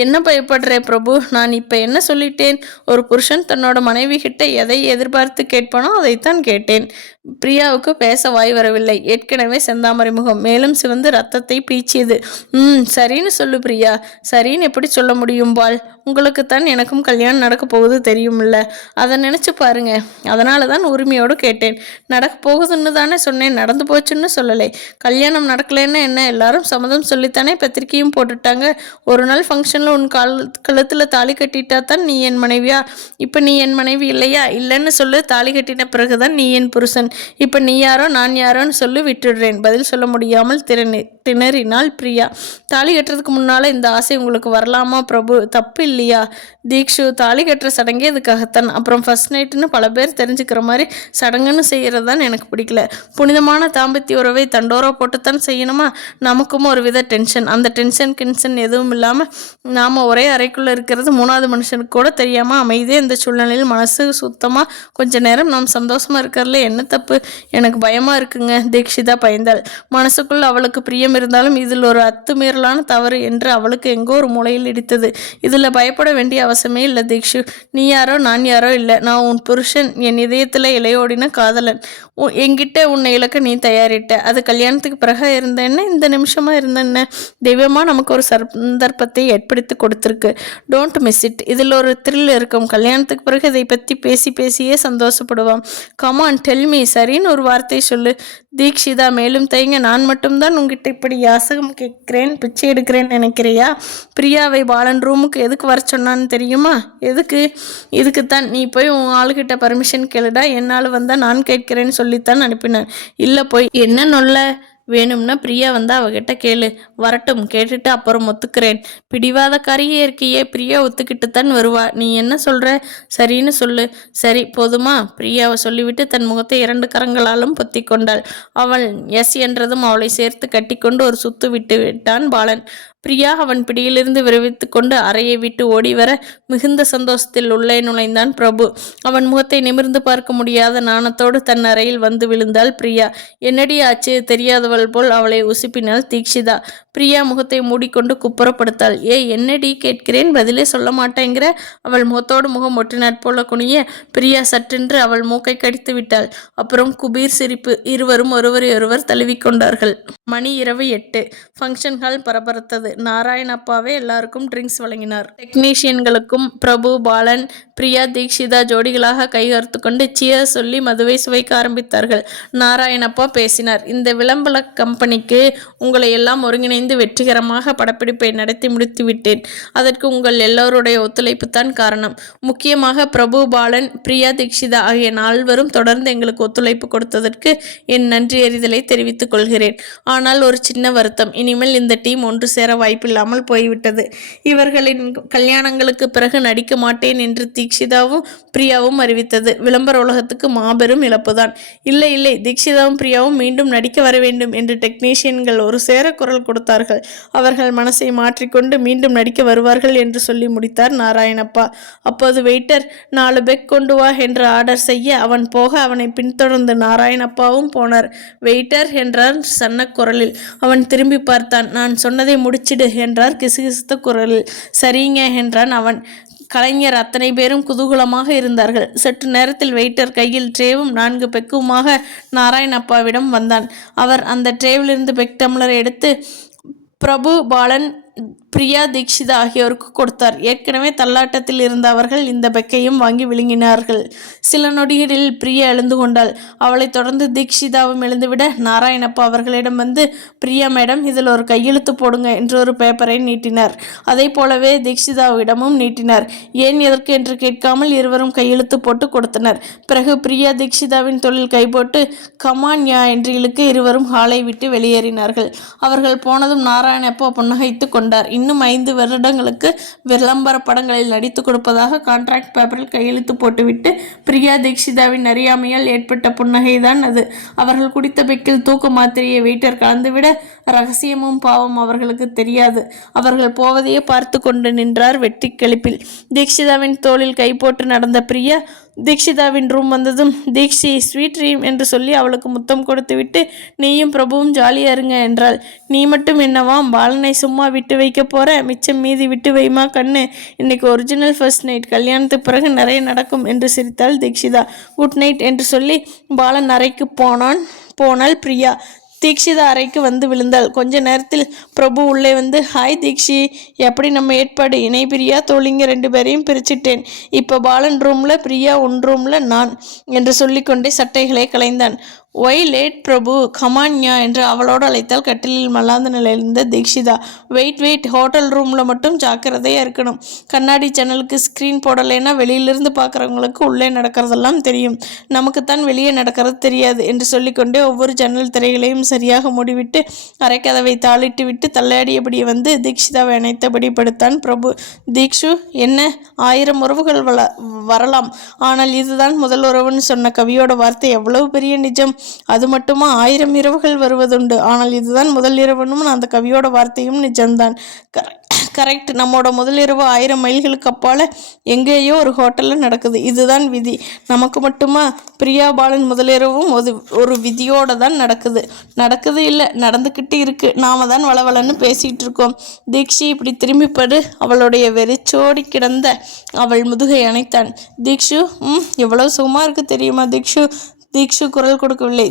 என்ன பயப்படுறே பிரபு? நான் இப்போ என்ன சொல்லிட்டேன்? ஒரு புருஷன் தன்னோட மனைவி கிட்ட எதை எதிர்பார்த்து கேட்பானோ அதைத்தான் கேட்டேன். பிரியாவுக்கு பேச வாய் வரவில்லை. ஏற்கனவே செந்தாமரை முகம் மேலும் சிவந்து ரத்தத்தை பீச்சியது. சரின்னு சொல்லு பிரியா. சரின்னு எப்படி சொல்ல முடியும் பால்? உங்களுக்குத்தான் எனக்கும் கல்யாணம் நடக்க போகுது தெரியுமில்ல. அதை நினச்சி பாருங்க. அதனால தான் உரிமையோடு கேட்டேன். நடக்க போகுதுன்னு தானே சொன்னேன், நடந்து போச்சுன்னு சொல்லலை. கல்யாணம் நடக்கலைன்னா என்ன, எல்லாரும் சம்மதம் சொல்லித்தானே பத்திரிக்கையும் போட்டுட்டாங்க. ஒரு நாள் ஃபங்க்ஷனில் உன் கழுத்தில் தாலி கட்டிட்டா தான் நீ என் மனைவியா? இப்போ நீ என் மனைவி இல்லையா? இல்லைன்னு சொல்லு. தாலி கட்டின பிறகுதான் நீ என் புருஷன். இப்போ நீ யாரோ நான் யாரோன்னு சொல்லி விட்டுடுறேன். பதில் சொல்ல முடியாமல் திணறினாள் பிரியா. தாலி கட்டுறதுக்கு முன்னால் இந்த ஆசை உங்களுக்கு வரலாமா பிரபு? தப்பு இல்லையா? தீக்ஷு, தாலி கட்டுற சடங்கே இதுக்காகத்தான். அப்புறம் ஃபர்ஸ்ட் நைட்டுன்னு பல பேர் தெரிஞ்சுக்கிற மாதிரி சடங்குன்னு செய்கிறது தான் எனக்கு பிடிக்கல. புனிதமான தாம்பத்திய உறவை தண்டோரா போட்டுத்தான் செய்யணுமா? நமக்கும் ஒரு வித டென்ஷன். அந்த டென்ஷன் எதுவும் இல்லாமல் நாம் ஒரே அறைக்குள்ளே இருக்கிறது மூணாவது மனுஷனுக்கு கூட தெரியாமல் அமைதியே இந்த சூழ்நிலையில் மனசு சுத்தமாக கொஞ்ச நேரம் நாம் சந்தோஷமாக இருக்கிறதுல என்ன தப்பு? எனக்கு பயமாக இருக்குங்க. தீக்ஷிதா பயந்தாள். மனசுக்குள் அவளுக்கு பிரியம் இருந்தாலும் இதில் ஒரு அத்துமீறலான தவறு என்று அவளுக்கு எங்கோ ஒரு மூலையில் இடித்தது. இதில் பயப்பட வேண்டிய அவசியமே இல்லை தீக்ஷு. நீ யாரோ நான் யாரோ இல்லை. நான் உன் புருஷன், என் இதயத்தில் இலையோடின காதலன். என்கிட்ட உன்னை இழக்க நீ தயாரிட்ட. அது கல்யாணத்துக்கு பிறகு இருந்த என்ன, இந்த நிமிஷமா இருந்த என்ன? தெய்வமா நமக்கு ஒரு சந்தர்ப்பத்தை ஏற்படுத்தி கொடுத்துருக்கு. Don't miss it. இதில் ஒரு த்ரில் இருக்கும். கல்யாணத்துக்கு பிறகு இதை பற்றி பேசியே சந்தோஷப்படுவான். Come on tell me. சரின்னு ஒரு வார்த்தை சொல்லு. தீக்ஷிதா மேலும் தயங்க, நான் மட்டும்தான் உங்ககிட்ட இப்படி யாசகம் கேட்கிறேன், பிச்சை எடுக்கிறேன்னு நினைக்கிறியா? பிரியாவை பாலன் ரூமுக்கு எதுக்கு வர சொன்னான்னு தெரியுமா? எதுக்கு? இதுக்குத்தான். நீ போய் உன் ஆளுகிட்ட பர்மிஷன் கேளுடா. என்னால் வந்தால் நான் கேட்கிறேன்னு சொல்லித்தான் அனுப்பினேன். இல்லை போய் என்ன நொல்ல? வேணும்னா பிரியா வந்தா அவகிட்ட கேளு. வரட்டும், கேட்டுட்டு அப்புறம் ஒத்துக்கிறேன். பிடிவாதக்காரியே இருக்கியே. பிரியா ஒத்துக்கிட்டு தான் வருவா. நீ என்ன சொல்ற? சரின்னு சொல்லு. சரி போதுமா? பிரியாவை சொல்லிவிட்டு தன் முகத்தை 2 கரங்களாலும் பொத்தி கொண்டாள். அவள் எஸ் என்றதும் அவளை சேர்த்து கட்டிக்கொண்டு ஒரு சுத்து விட்டு விட்டான் பாலன். பிரியா அவன் பிடியிலிருந்து விரைவித்து கொண்டு அறையை விட்டு ஓடி வர மிகுந்த சந்தோஷத்தில் உள்ளே நுழைந்தான் பிரபு. அவன் முகத்தை நிமிர்ந்து பார்க்க முடியாத நாணத்தோடு தன் அறையில் வந்து விழுந்தாள் பிரியா. என்னடி ஆச்சு? தெரியாதவள் போல் அவளை உசுப்பினாள் தீக்ஷிதா. பிரியா முகத்தை மூடிக்கொண்டு குப்புறப்படுத்தாள். என்னடி கேட்கிறேன், பதிலே சொல்ல மாட்டேங்கிற? அவள் முகத்தோடு முகம் ஒட்டினாற் போல குனிய பிரியா சற்றென்று அவள் மூக்கை கடித்து விட்டாள். அப்புறம் குபீர் சிரிப்பு. இருவரும் ஒருவரையொருவர் தழுவிக்கொண்டார்கள். மணி இரவு 8. Function hall பரபரத்தது. நாராயணப்பாவே எல்லாருக்கும் ட்ரிங்க்ஸ் வழங்கினார். டெக்னீஷியன்களுக்கும் பிரபு, பாலன், பிரியா, தீக்ஷிதா ஜோடிகளாக கைகோர்த்து கொண்டு சியர் சொல்லி மதுவை சுவைக்க ஆரம்பித்தார்கள். நாராயணப்பா பேசினார். இந்த விளம்பர கம்பெனிக்கு உங்களை எல்லாம் ஒருங்கிணைந்து வெற்றிகரமாக படப்பிடிப்பை நடத்தி முடித்து விட்டேன். அதற்கு உங்கள் எல்லோருடைய ஒத்துழைப்பு தான் காரணம். முக்கியமாக பிரபு, பாலன், பிரியா, தீக்ஷிதா ஆகிய 4வரும் தொடர்ந்து எங்களுக்கு ஒத்துழைப்பு கொடுத்ததற்கு என் நன்றி அறிதலை தெரிவித்துக் கொள்கிறேன். ஆனால் ஒரு சின்ன வருத்தம். இனிமேல் இந்த டீம் ஒன்று சேர வாய்ப்பில்லாமல் போய்விட்டது. இவர்களின் கல்யாணங்களுக்கு பிறகு நடிக்க மாட்டேன் என்று தீக்ஷிதாவும் பிரியாவும் அறிவித்தது விளம்பர உலகத்துக்கு மாபெரும் இழப்புதான். இல்லை இல்லை, தீக்ஷிதாவும் பிரியாவும் மீண்டும் நடிக்க வர வேண்டும் என்று டெக்னீஷியன்கள் ஒரு சேர குரல் கொடுத்தார்கள். அவர்கள் மனசை மாற்றிக்கொண்டு மீண்டும் நடிக்க வருவார்கள் என்று சொல்லி முடித்தார் நாராயணப்பா. அப்போது வெயிட்டர் 4 பெக் கொண்டு வா என்று ஆர்டர் செய்ய அவன் போக அவனை பின்தொடர்ந்து நாராயணப்பாவும் போனார். வெயிட்டர் என்றார் சன்ன குரலில். அவன் திரும்பி பார்த்தான். நான் சொன்னதை முடிச்சிடு என்றார் கிசுகிசுத்த குரலில். சரிங்க என்றான் அவன். கலைஞர் அத்தனை பேரும் குதூகலமாக இருந்தார்கள். சற்று நேரத்தில் வெயிட்டர் கையில் ட்ரேவும் 4 பெக்குமாக நாராயணப்பாவிடம் வந்தான். அவர் அந்த ட்ரேவிலிருந்து பெக் டம்ளரை எடுத்து பிரபு, பாலன், பிரியா, தீக்ஷிதா ஆகியோருக்கு கொடுத்தார். ஏற்கனவே தள்ளாட்டத்தில் இருந்த அவர்கள் இந்த பெக்கையும் வாங்கி விழுங்கினார்கள். சில நொடிகளில் பிரியா எழுந்து கொண்டாள். அவளை தொடர்ந்து தீக்ஷிதாவும் எழுந்துவிட நாராயணப்பா அவர்களிடம் வந்து, பிரியா மேடம், இதில் ஒரு கையெழுத்து போடுங்க என்று ஒரு பேப்பரை நீட்டினார். அதை போலவே தீக்ஷிதாவிடமும் நீட்டினார். ஏன் எதற்கு என்று கேட்காமல் இருவரும் கையெழுத்து போட்டு கொடுத்தனர். பிறகு பிரியா தீக்ஷிதாவின் தொழில் கைப்போட்டு கமான்யா என்று இழுக்க இருவரும் ஹாலை விட்டு வெளியேறினார்கள். அவர்கள் போனதும் நாராயணப்பா புன்னகைத்து கொண்டார். இன்னும் 5 வருடங்களுக்கு விளம்பர படங்களில் நடித்து கொடுப்பதாக கான்ட்ராக்ட் பேப்பரில் கையெழுத்து போட்டுவிட்டு பிரியா தீக்ஷிதாவின் அறியாமையால் ஏற்பட்ட புன்னகைதான் அது. அவர்கள் குடித்த பெக்கில் தூக்க மாத்திரையை வெயிட்டர் கலந்துவிட ரகசியமும் பாவம் அவர்களுக்கு தெரியாது. அவர்கள் போவதையே பார்த்து கொண்டு நின்றார் வெற்றி கழிப்பில். தீக்ஷிதாவின் தோளில் கை போட்டு நடந்த பிரியா தீக்ஷிதாவின் ரூம் வந்ததும், தீக்ஷி ஸ்வீட் ட்ரீம் என்று சொல்லி அவளுக்கு முத்தம் கொடுத்து விட்டு, நீயும் பிரபுவும் ஜாலியா இருங்க என்றாள். நீ மட்டும் என்னவாம், பாலனை சும்மா விட்டு வைக்க போற, மிச்சம் மீதி விட்டு வைமா கண்ணு, இன்னைக்கு ஒரிஜினல் ஃபர்ஸ்ட் நைட், கல்யாணத்துக்கு பிறகு நிறைய நடக்கும் என்று சிரித்தாள் தீக்ஷிதா. குட் நைட் என்று சொல்லி பாலன் அறைக்கு போனாள் பிரியா. தீக்ஷிதா அறைக்கு வந்து விழுந்தாள். கொஞ்ச நேரத்தில் பிரபு உள்ளே வந்து, ஹாய் தீக்ஷி, எப்படி நம்ம ஏற்பாடு, இணை பிரியா தோழிங்க 2 பேரையும் பிரிச்சிட்டேன், இப்போ பாலன் ரூம்ல பிரியா, உன் ரூம்ல நான் என்று சொல்லிக்கொண்டே சட்டைகளை களைந்தான். ஒய் லேட் பிரபு, கமான்யா என்று அவளோடு அழைத்தால் கட்டிலில் மல்லாந்த நிலையிருந்த தீக்ஷிதா. வெயிட், ஹோட்டல் ரூமில் மட்டும் ஜாக்கிரதையாக இருக்கணும். கண்ணாடி ஜன்னலுக்கு ஸ்க்ரீன் போடலைன்னா வெளியிலிருந்து பார்க்குறவங்களுக்கு உள்ளே நடக்கிறதெல்லாம் தெரியும், நமக்குத்தான் வெளியே நடக்கிறது தெரியாது என்று சொல்லிக்கொண்டே ஒவ்வொரு ஜன்னல் திரைகளையும் சரியாக மூடிவிட்டு அரைக்கதவை தாளிட்டு விட்டு தள்ளாடியபடி வந்து தீக்ஷிதாவை அணைத்தபடி படுத்தான் பிரபு. தீக்ஷு, என்ன 1000 உறவுகள் வரலாம், ஆனால் இதுதான் முதல் உறவுன்னு சொன்ன கவியோட வார்த்தை எவ்வளவு பெரிய நிஜம். அது மட்டுமா, 1000 இரவுகள் வருவதுண்டு, ஆனால் இதுதான் முதல் இரவுன்னு அந்த கவியோட வார்த்தையும் நிஜம்தான். கரெக்ட், நம்மோட முதல் இரவு 1000 மைல்களுக்கு அப்பால எங்கேயோ ஒரு ஹோட்டலில் நடக்குது. இதுதான் விதி. நமக்கு மட்டுமா, பிரியா பாலன் முதலிரவும் ஒரு விதியோடு தான் நடக்குது இல்லை, நடந்துக்கிட்டு இருக்கு. நாம தான் வளவலன்னு பேசிகிட்டு இருக்கோம். தீக்ஷி இப்படி திரும்பிப்படு. அவளுடைய வெறிச்சோடி கிடந்த அவள் முதுகை அணைத்தான். தீக்ஷு, எவ்வளவு சுகமாக இருக்கு தெரியுமா தீக்ஷு? தீக்ஷு குரல் கொடுக்கவில்லை.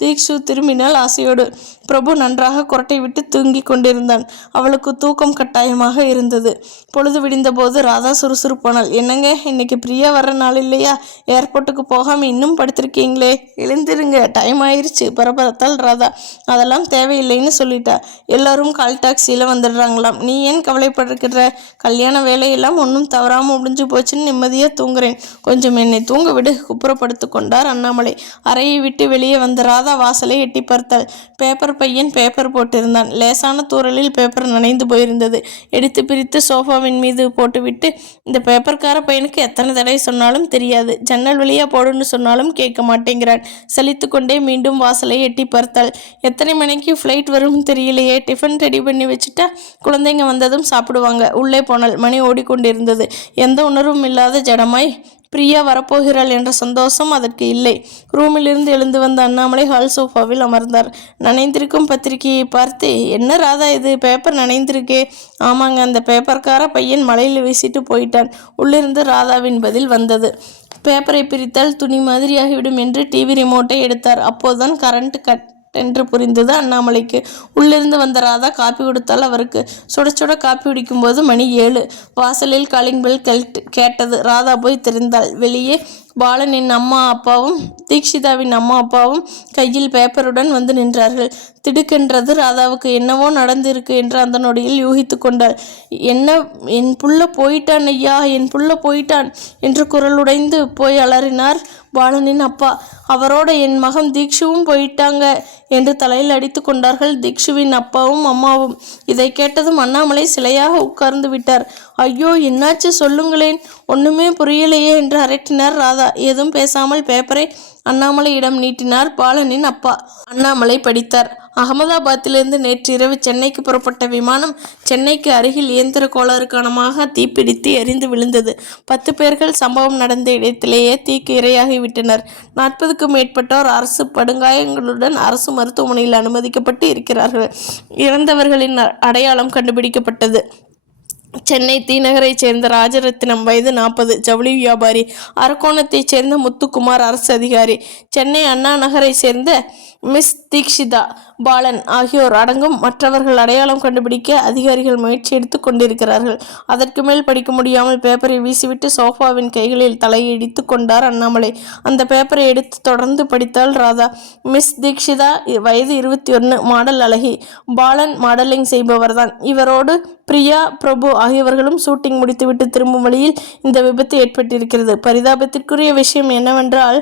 தீக்ஷு திரும்பினால் ஆசையோடு. பிரபு நன்றாக குரட்டை விட்டு தூங்கி கொண்டிருந்தான். அவளுக்கு தூக்கம் கட்டாயமாக இருந்தது. பொழுது விடிந்த போது ராதா சுறுசுறுப்பானாள். என்னங்க, இன்னைக்கு பிரியா வர்ற நாள் இல்லையா? ஏர்போர்ட்டுக்கு போகாமல் இன்னும் படுத்திருக்கீங்களே, எழுந்திருங்க, டைம் ஆயிடுச்சு பரபரத்தால் ராதா. அதெல்லாம் தேவையில்லைன்னு சொல்லிட்டா. எல்லாரும் கால் டாக்ஸியில் வந்துடுறாங்களாம். நீ ஏன் கவலைப்படுகிற? கல்யாண வேலையெல்லாம் ஒன்றும் தவறாமல் முடிஞ்சு போச்சுன்னு நிம்மதியாக தூங்குறேன். கொஞ்சம் என்னை தூங்க விடு, குப்புறப்படுத்து கொண்டார் அண்ணாமலை. அறையை விட்டு வெளியே வந்த ராதா வாசலை எட்டி பார்த்தாள். பேப்பர் பையன் பேப்பர் போட்டிருந்தான். லேசான தூறலில் பேப்பர் நனைந்து போயிருந்தது. எடுத்து பிரித்து சோஃபாவின் மீது போட்டுவிட்டு, இந்த பேப்பர்கார பையனுக்கு எத்தனை தடவை சொன்னாலும் தெரியாது, ஜன்னல் வழியாக போடுன்னு சொன்னாலும் கேட்க மாட்டேங்கிறான். சலித்து கொண்டே மீண்டும் வாசலை எட்டி பார்த்தாள். எத்தனை மணிக்கு ஃப்ளைட் வரும்னு தெரியலையே, டிஃபன் ரெடி பண்ணி வச்சுட்டா குழந்தைங்க வந்ததும் சாப்பிடுவாங்க. உள்ளே போனாள். மணி ஓடிக்கொண்டிருந்தது. எந்த உணர்வும் இல்லாத ஜடமாய் பிரியா வரப்போகிறாள் என்ற சந்தோஷம் அதற்கு இல்லை. ரூமிலிருந்து எழுந்து வந்த அண்ணாமலை ஹால் சோஃபாவில் அமர்ந்தார். நனைந்திருக்கும் பத்திரிகையை பார்த்து, என்ன ராதா இது, பேப்பர் நனைந்திருக்கே? ஆமாங்க, அந்த பேப்பர்கார பையன் மலையில் வீசிட்டு போயிட்டான். உள்ளிருந்து ராதாவின் பதில் வந்தது. பேப்பரை பிரித்தால் துணி மாதிரியாகிவிடும் என்று டிவி ரிமோட்டை எடுத்தார். அப்போதுதான் கரண்ட் கட் என்று புரிந்தது அண்ணாமலைக்கு. உள்ளிருந்து வந்த ராதா காப்பி கொடுத்தால் அவருக்கு. சுட சுட காப்பி குடிக்கும்போது மணி 7. வாசலில் காலிங் பெல் கேட்டது. ராதா போய் திறந்தாள். வெளியே பாலனின் அம்மா அப்பாவும் தீக்ஷிதாவின் அம்மா அப்பாவும் கையில் பேப்பருடன் வந்து நின்றார்கள். திடுக்கென்றது ராதாவுக்கு. என்னவோ நடந்திருக்கு என்று அந்த நொடியில் யூகித்து கொண்டாள். என்ன, என் புள்ள போயிட்டான் ஐயா, என் புள்ள போயிட்டான் என்று குரலுடைந்து போய் அலறினார் பாலனின் அப்பா. அவரோட என் மகன் தீக்ஷுவும் போயிட்டாங்க என்று தலையில் அடித்து கொண்டார்கள் தீக்ஷுவின் அப்பாவும் அம்மாவும். இதை கேட்டதும் அண்ணாமலை சிலையாக உட்கார்ந்து விட்டார். ஐயோ, என்னாச்சு சொல்லுங்களேன், ஒன்றுமே புரியலையே என்று அரட்டினார் ராதா. ஏதும் பேசாமல் பேப்பரை அண்ணாமலையிடம் நீட்டினார் பாலனின் அப்பா. அண்ணாமலை படித்தார். அகமதாபாத்திலிருந்து நேற்றிரவு சென்னைக்கு புறப்பட்ட விமானம் சென்னைக்கு அருகில் இயந்திர கோளாறு காரணமாக தீப்பிடித்து எரிந்து விழுந்தது. 10 பேர்கள் சம்பவம் நடந்த இடத்திலேயே தீக்கு இரையாகிவிட்டனர். 40க்கும் மேற்பட்டோர் அரசு படுகாயங்களுடன் அரசு மருத்துவமனையில் அனுமதிக்கப்பட்டு இருக்கிறார்கள். இறந்தவர்களின் அடையாளம் கண்டுபிடிக்கப்பட்டது. சென்னை தீநகரைச் சேர்ந்த ராஜரத்தினம், வயது 40, ஜவுளி வியாபாரி. அரக்கோணத்தைச் சேர்ந்த முத்துக்குமார், அரசு அதிகாரி. சென்னை அண்ணா நகரை சேர்ந்த மிஸ் தீக்ஷிதா பாலன் ஆகியோர் அடங்கும். மற்றவர்கள் அடையாளம் கண்டுபிடிக்க அதிகாரிகள் முயற்சி எடுத்து கொண்டிருக்கிறார்கள். அதற்கு மேல் படிக்க முடியாமல் பேப்பரை வீசிவிட்டு சோஃபாவின் கைகளில் தலையிடித்து கொண்டார் அண்ணாமலை. அந்த பேப்பரை எடுத்து தொடர்ந்து படித்தாள் ராதா. மிஸ் தீக்ஷிதா, வயது 21, மாடல் அழகி. பாலன் மாடலிங் செய்பவர்தான். இவரோடு பிரியா, பிரபு ஆகியவர்களும் ஷூட்டிங் முடித்துவிட்டு திரும்பும் வழியில் இந்த விபத்து ஏற்பட்டிருக்கிறது. பரிதாபத்திற்குரிய விஷயம் என்னவென்றால்,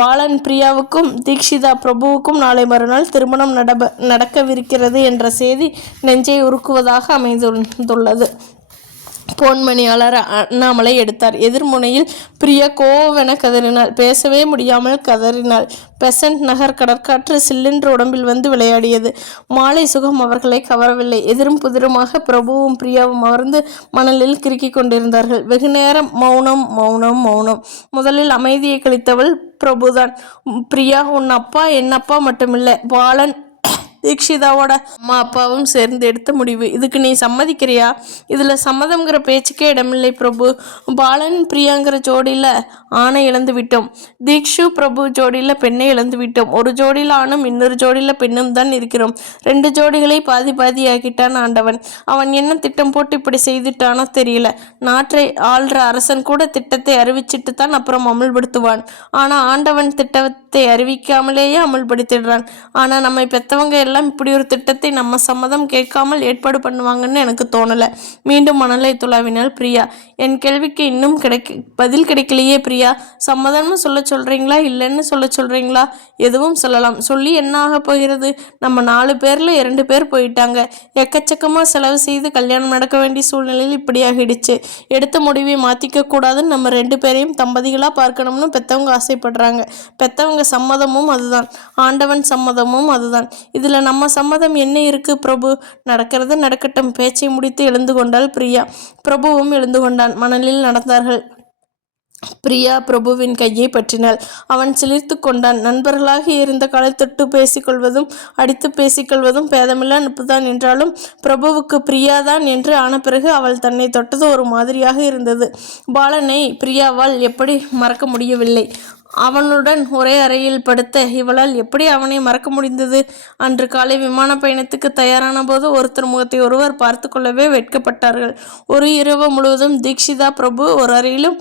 பாலன் பிரியாவுக்கும் தீக்ஷிதா பிரபுவுக்கும் நாளை மறுநாள் திருமணம் நடக்கவிருக்கிறது என்ற செய்தி நெஞ்சை உருக்குவதாக அமைந்துள்ளது. பொன்மணியாளர் அண்ணாமலை எடுத்தார். எதிர்முனையில் பிரியா கோவென கதறினாள். பேசவே முடியாமல் கதறினாள். பெசன்ட் நகர் கடற்காற்று சில்லென்று உடம்பில் வந்து விளையாடியது. மாலை சுகம் அவர்களை கவரவில்லை. எதிரும் புதிருமாக பிரபுவும் பிரியாவும் அமர்ந்து மணலில் கிறுக்கிக் கொண்டிருந்தார்கள். வெகுநேரம் மௌனம் மௌனம் மௌனம். முதலில் அமைதியை கழித்தவள் பிரபுதான். பிரியா, உன் அப்பா என் அப்பா மட்டுமில்லை, பாலன் தீக்ஷிதாவோட அம்மா அப்பாவும் சேர்ந்து எடுத்த முடிவு. இதுக்கு நீ சம்மதிக்கிறியா? இதில் சம்மதங்கிற பேச்சுக்கே இடமில்லை பிரபு. பாலன் பிரியாங்கிற ஜோடியில் ஆணை இழந்து விட்டோம். தீக்ஷு பிரபு ஜோடியில் பெண்ணை இழந்து விட்டோம். ஒரு ஜோடியில் ஆணும் இன்னொரு ஜோடியில் பெண்ணும் தான் இருக்கிறோம். 2 ஜோடிகளை பாதி பாதி ஆக்கிட்டான் ஆண்டவன். அவன் என்ன திட்டம் போட்டு இப்படி செய்துட்டானோ தெரியல. நாட்டை ஆள்ற அரசன் கூட திட்டத்தை அறிவிச்சிட்டு தான் அப்புறம் அமுல்படுத்துவான். ஆனால் ஆண்டவன் திட்டத்தை அறிவிக்காமலேயே அமுல்படுத்திடுறான். ஆனால் நம்மை பெற்றவங்க எல்லாம் இப்படி ஒரு திட்டத்தை நம்ம சம்மதம் கேட்காமல் ஏற்பாடு பண்ணுவாங்கன்னு எனக்கு தோணலை. மீண்டும் மணலை துளாவினாள் பிரியா. என் கேள்விக்கு இன்னும் பதில் கிடைக்கலையே பிரியா. சம்மதம்னு சொல்ல சொல்கிறீங்களா, இல்லைன்னு சொல்ல சொல்கிறீங்களா? எதுவும் சொல்லலாம். சொல்லி என்ன ஆக போகிறது? நம்ம 4 பேரில் 2 பேர் போயிட்டாங்க. எக்கச்சக்கமாக செலவு செய்து கல்யாணம் நடக்க வேண்டிய சூழ்நிலையில் இப்படி ஆகிடுச்சு. எடுத்த முடிவை மாற்றிக்க கூடாதுன்னு நம்ம 2 பேரையும் தம்பதிகளாக பார்க்கணும்னு பெற்றவங்க ஆசைப்படுறாங்க. பெற்றவங்க சம்மதமும் அதுதான், ஆண்டவன் சம்மதமும் அதுதான். இதில் நம்ம சம்மதம் என்ன இருக்கு பிரபு? நடக்கிறது நடக்கட்டும். பேச்சை முடித்து எழுந்து கொண்டாள் பிரியா. பிரபுவும் எழுந்து கொண்டான். மணலில் நடந்தார்கள். பிரியா பிரபுவின் கையை பற்றினாள். அவன் சிலிர்த்து கொண்டான். நண்பர்களாக இருந்த காலை தொட்டு பேசிக்கொள்வதும் அடித்து பேசிக்கொள்வதும் பேதமில்லா நட்புதான் என்றாலும் பிரபுவுக்கு பிரியாதான் என்று ஆன பிறகு அவள் தன்னை தொட்டது ஒரு மாதிரியாக இருந்தது. பாலனை பிரியாவால் எப்படி மறக்க முடியவில்லை. அவனுடன் ஒரே அறையில் படுத்த இவளால் எப்படி அவனை மறக்க முடிந்தது? அன்று காலை விமான பயணத்துக்கு தயாரான போது ஒருத்தர் முகத்தை ஒருவர் பார்த்து கொள்ளவே வெட்கப்பட்டார்கள். ஒரு இரவு முழுவதும் தீக்ஷிதா பிரபு ஒரு அறையிலும்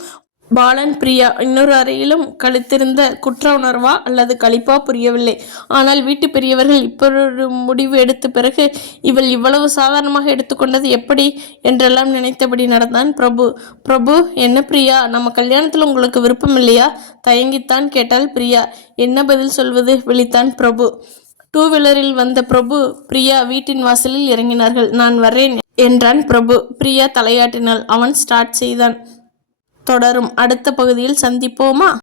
பாலன் பிரியா இன்னொரு அறையிலும் கழித்திருந்த குற்ற உணர்வா அல்லது களிப்பா புரியவில்லை. ஆனால் வீட்டு பெரியவர்கள் இப்பொரு முடிவு எடுத்த பிறகு இவள் இவ்வளவு சாதாரணமாக எடுத்துக்கொண்டது எப்படி என்றெல்லாம் நினைத்தபடி நடந்தான் பிரபு. பிரபு, என்ன பிரியா, நம்ம கல்யாணத்தில் உங்களுக்கு விருப்பம் இல்லையா? தயங்கித்தான் கேட்டாள் பிரியா. என்ன பதில் சொல்வது? விழித்தான் பிரபு. 2 வீலரில் வந்த பிரபு பிரியா வீட்டின் வாசலில் இறங்கினார்கள். நான் வர்றேன் என்றான் பிரபு. பிரியா தலையாட்டினாள். அவன் ஸ்டார்ட் செய்தான். தொடரும். அடுத்த பகுதியில் சந்திப்போமா?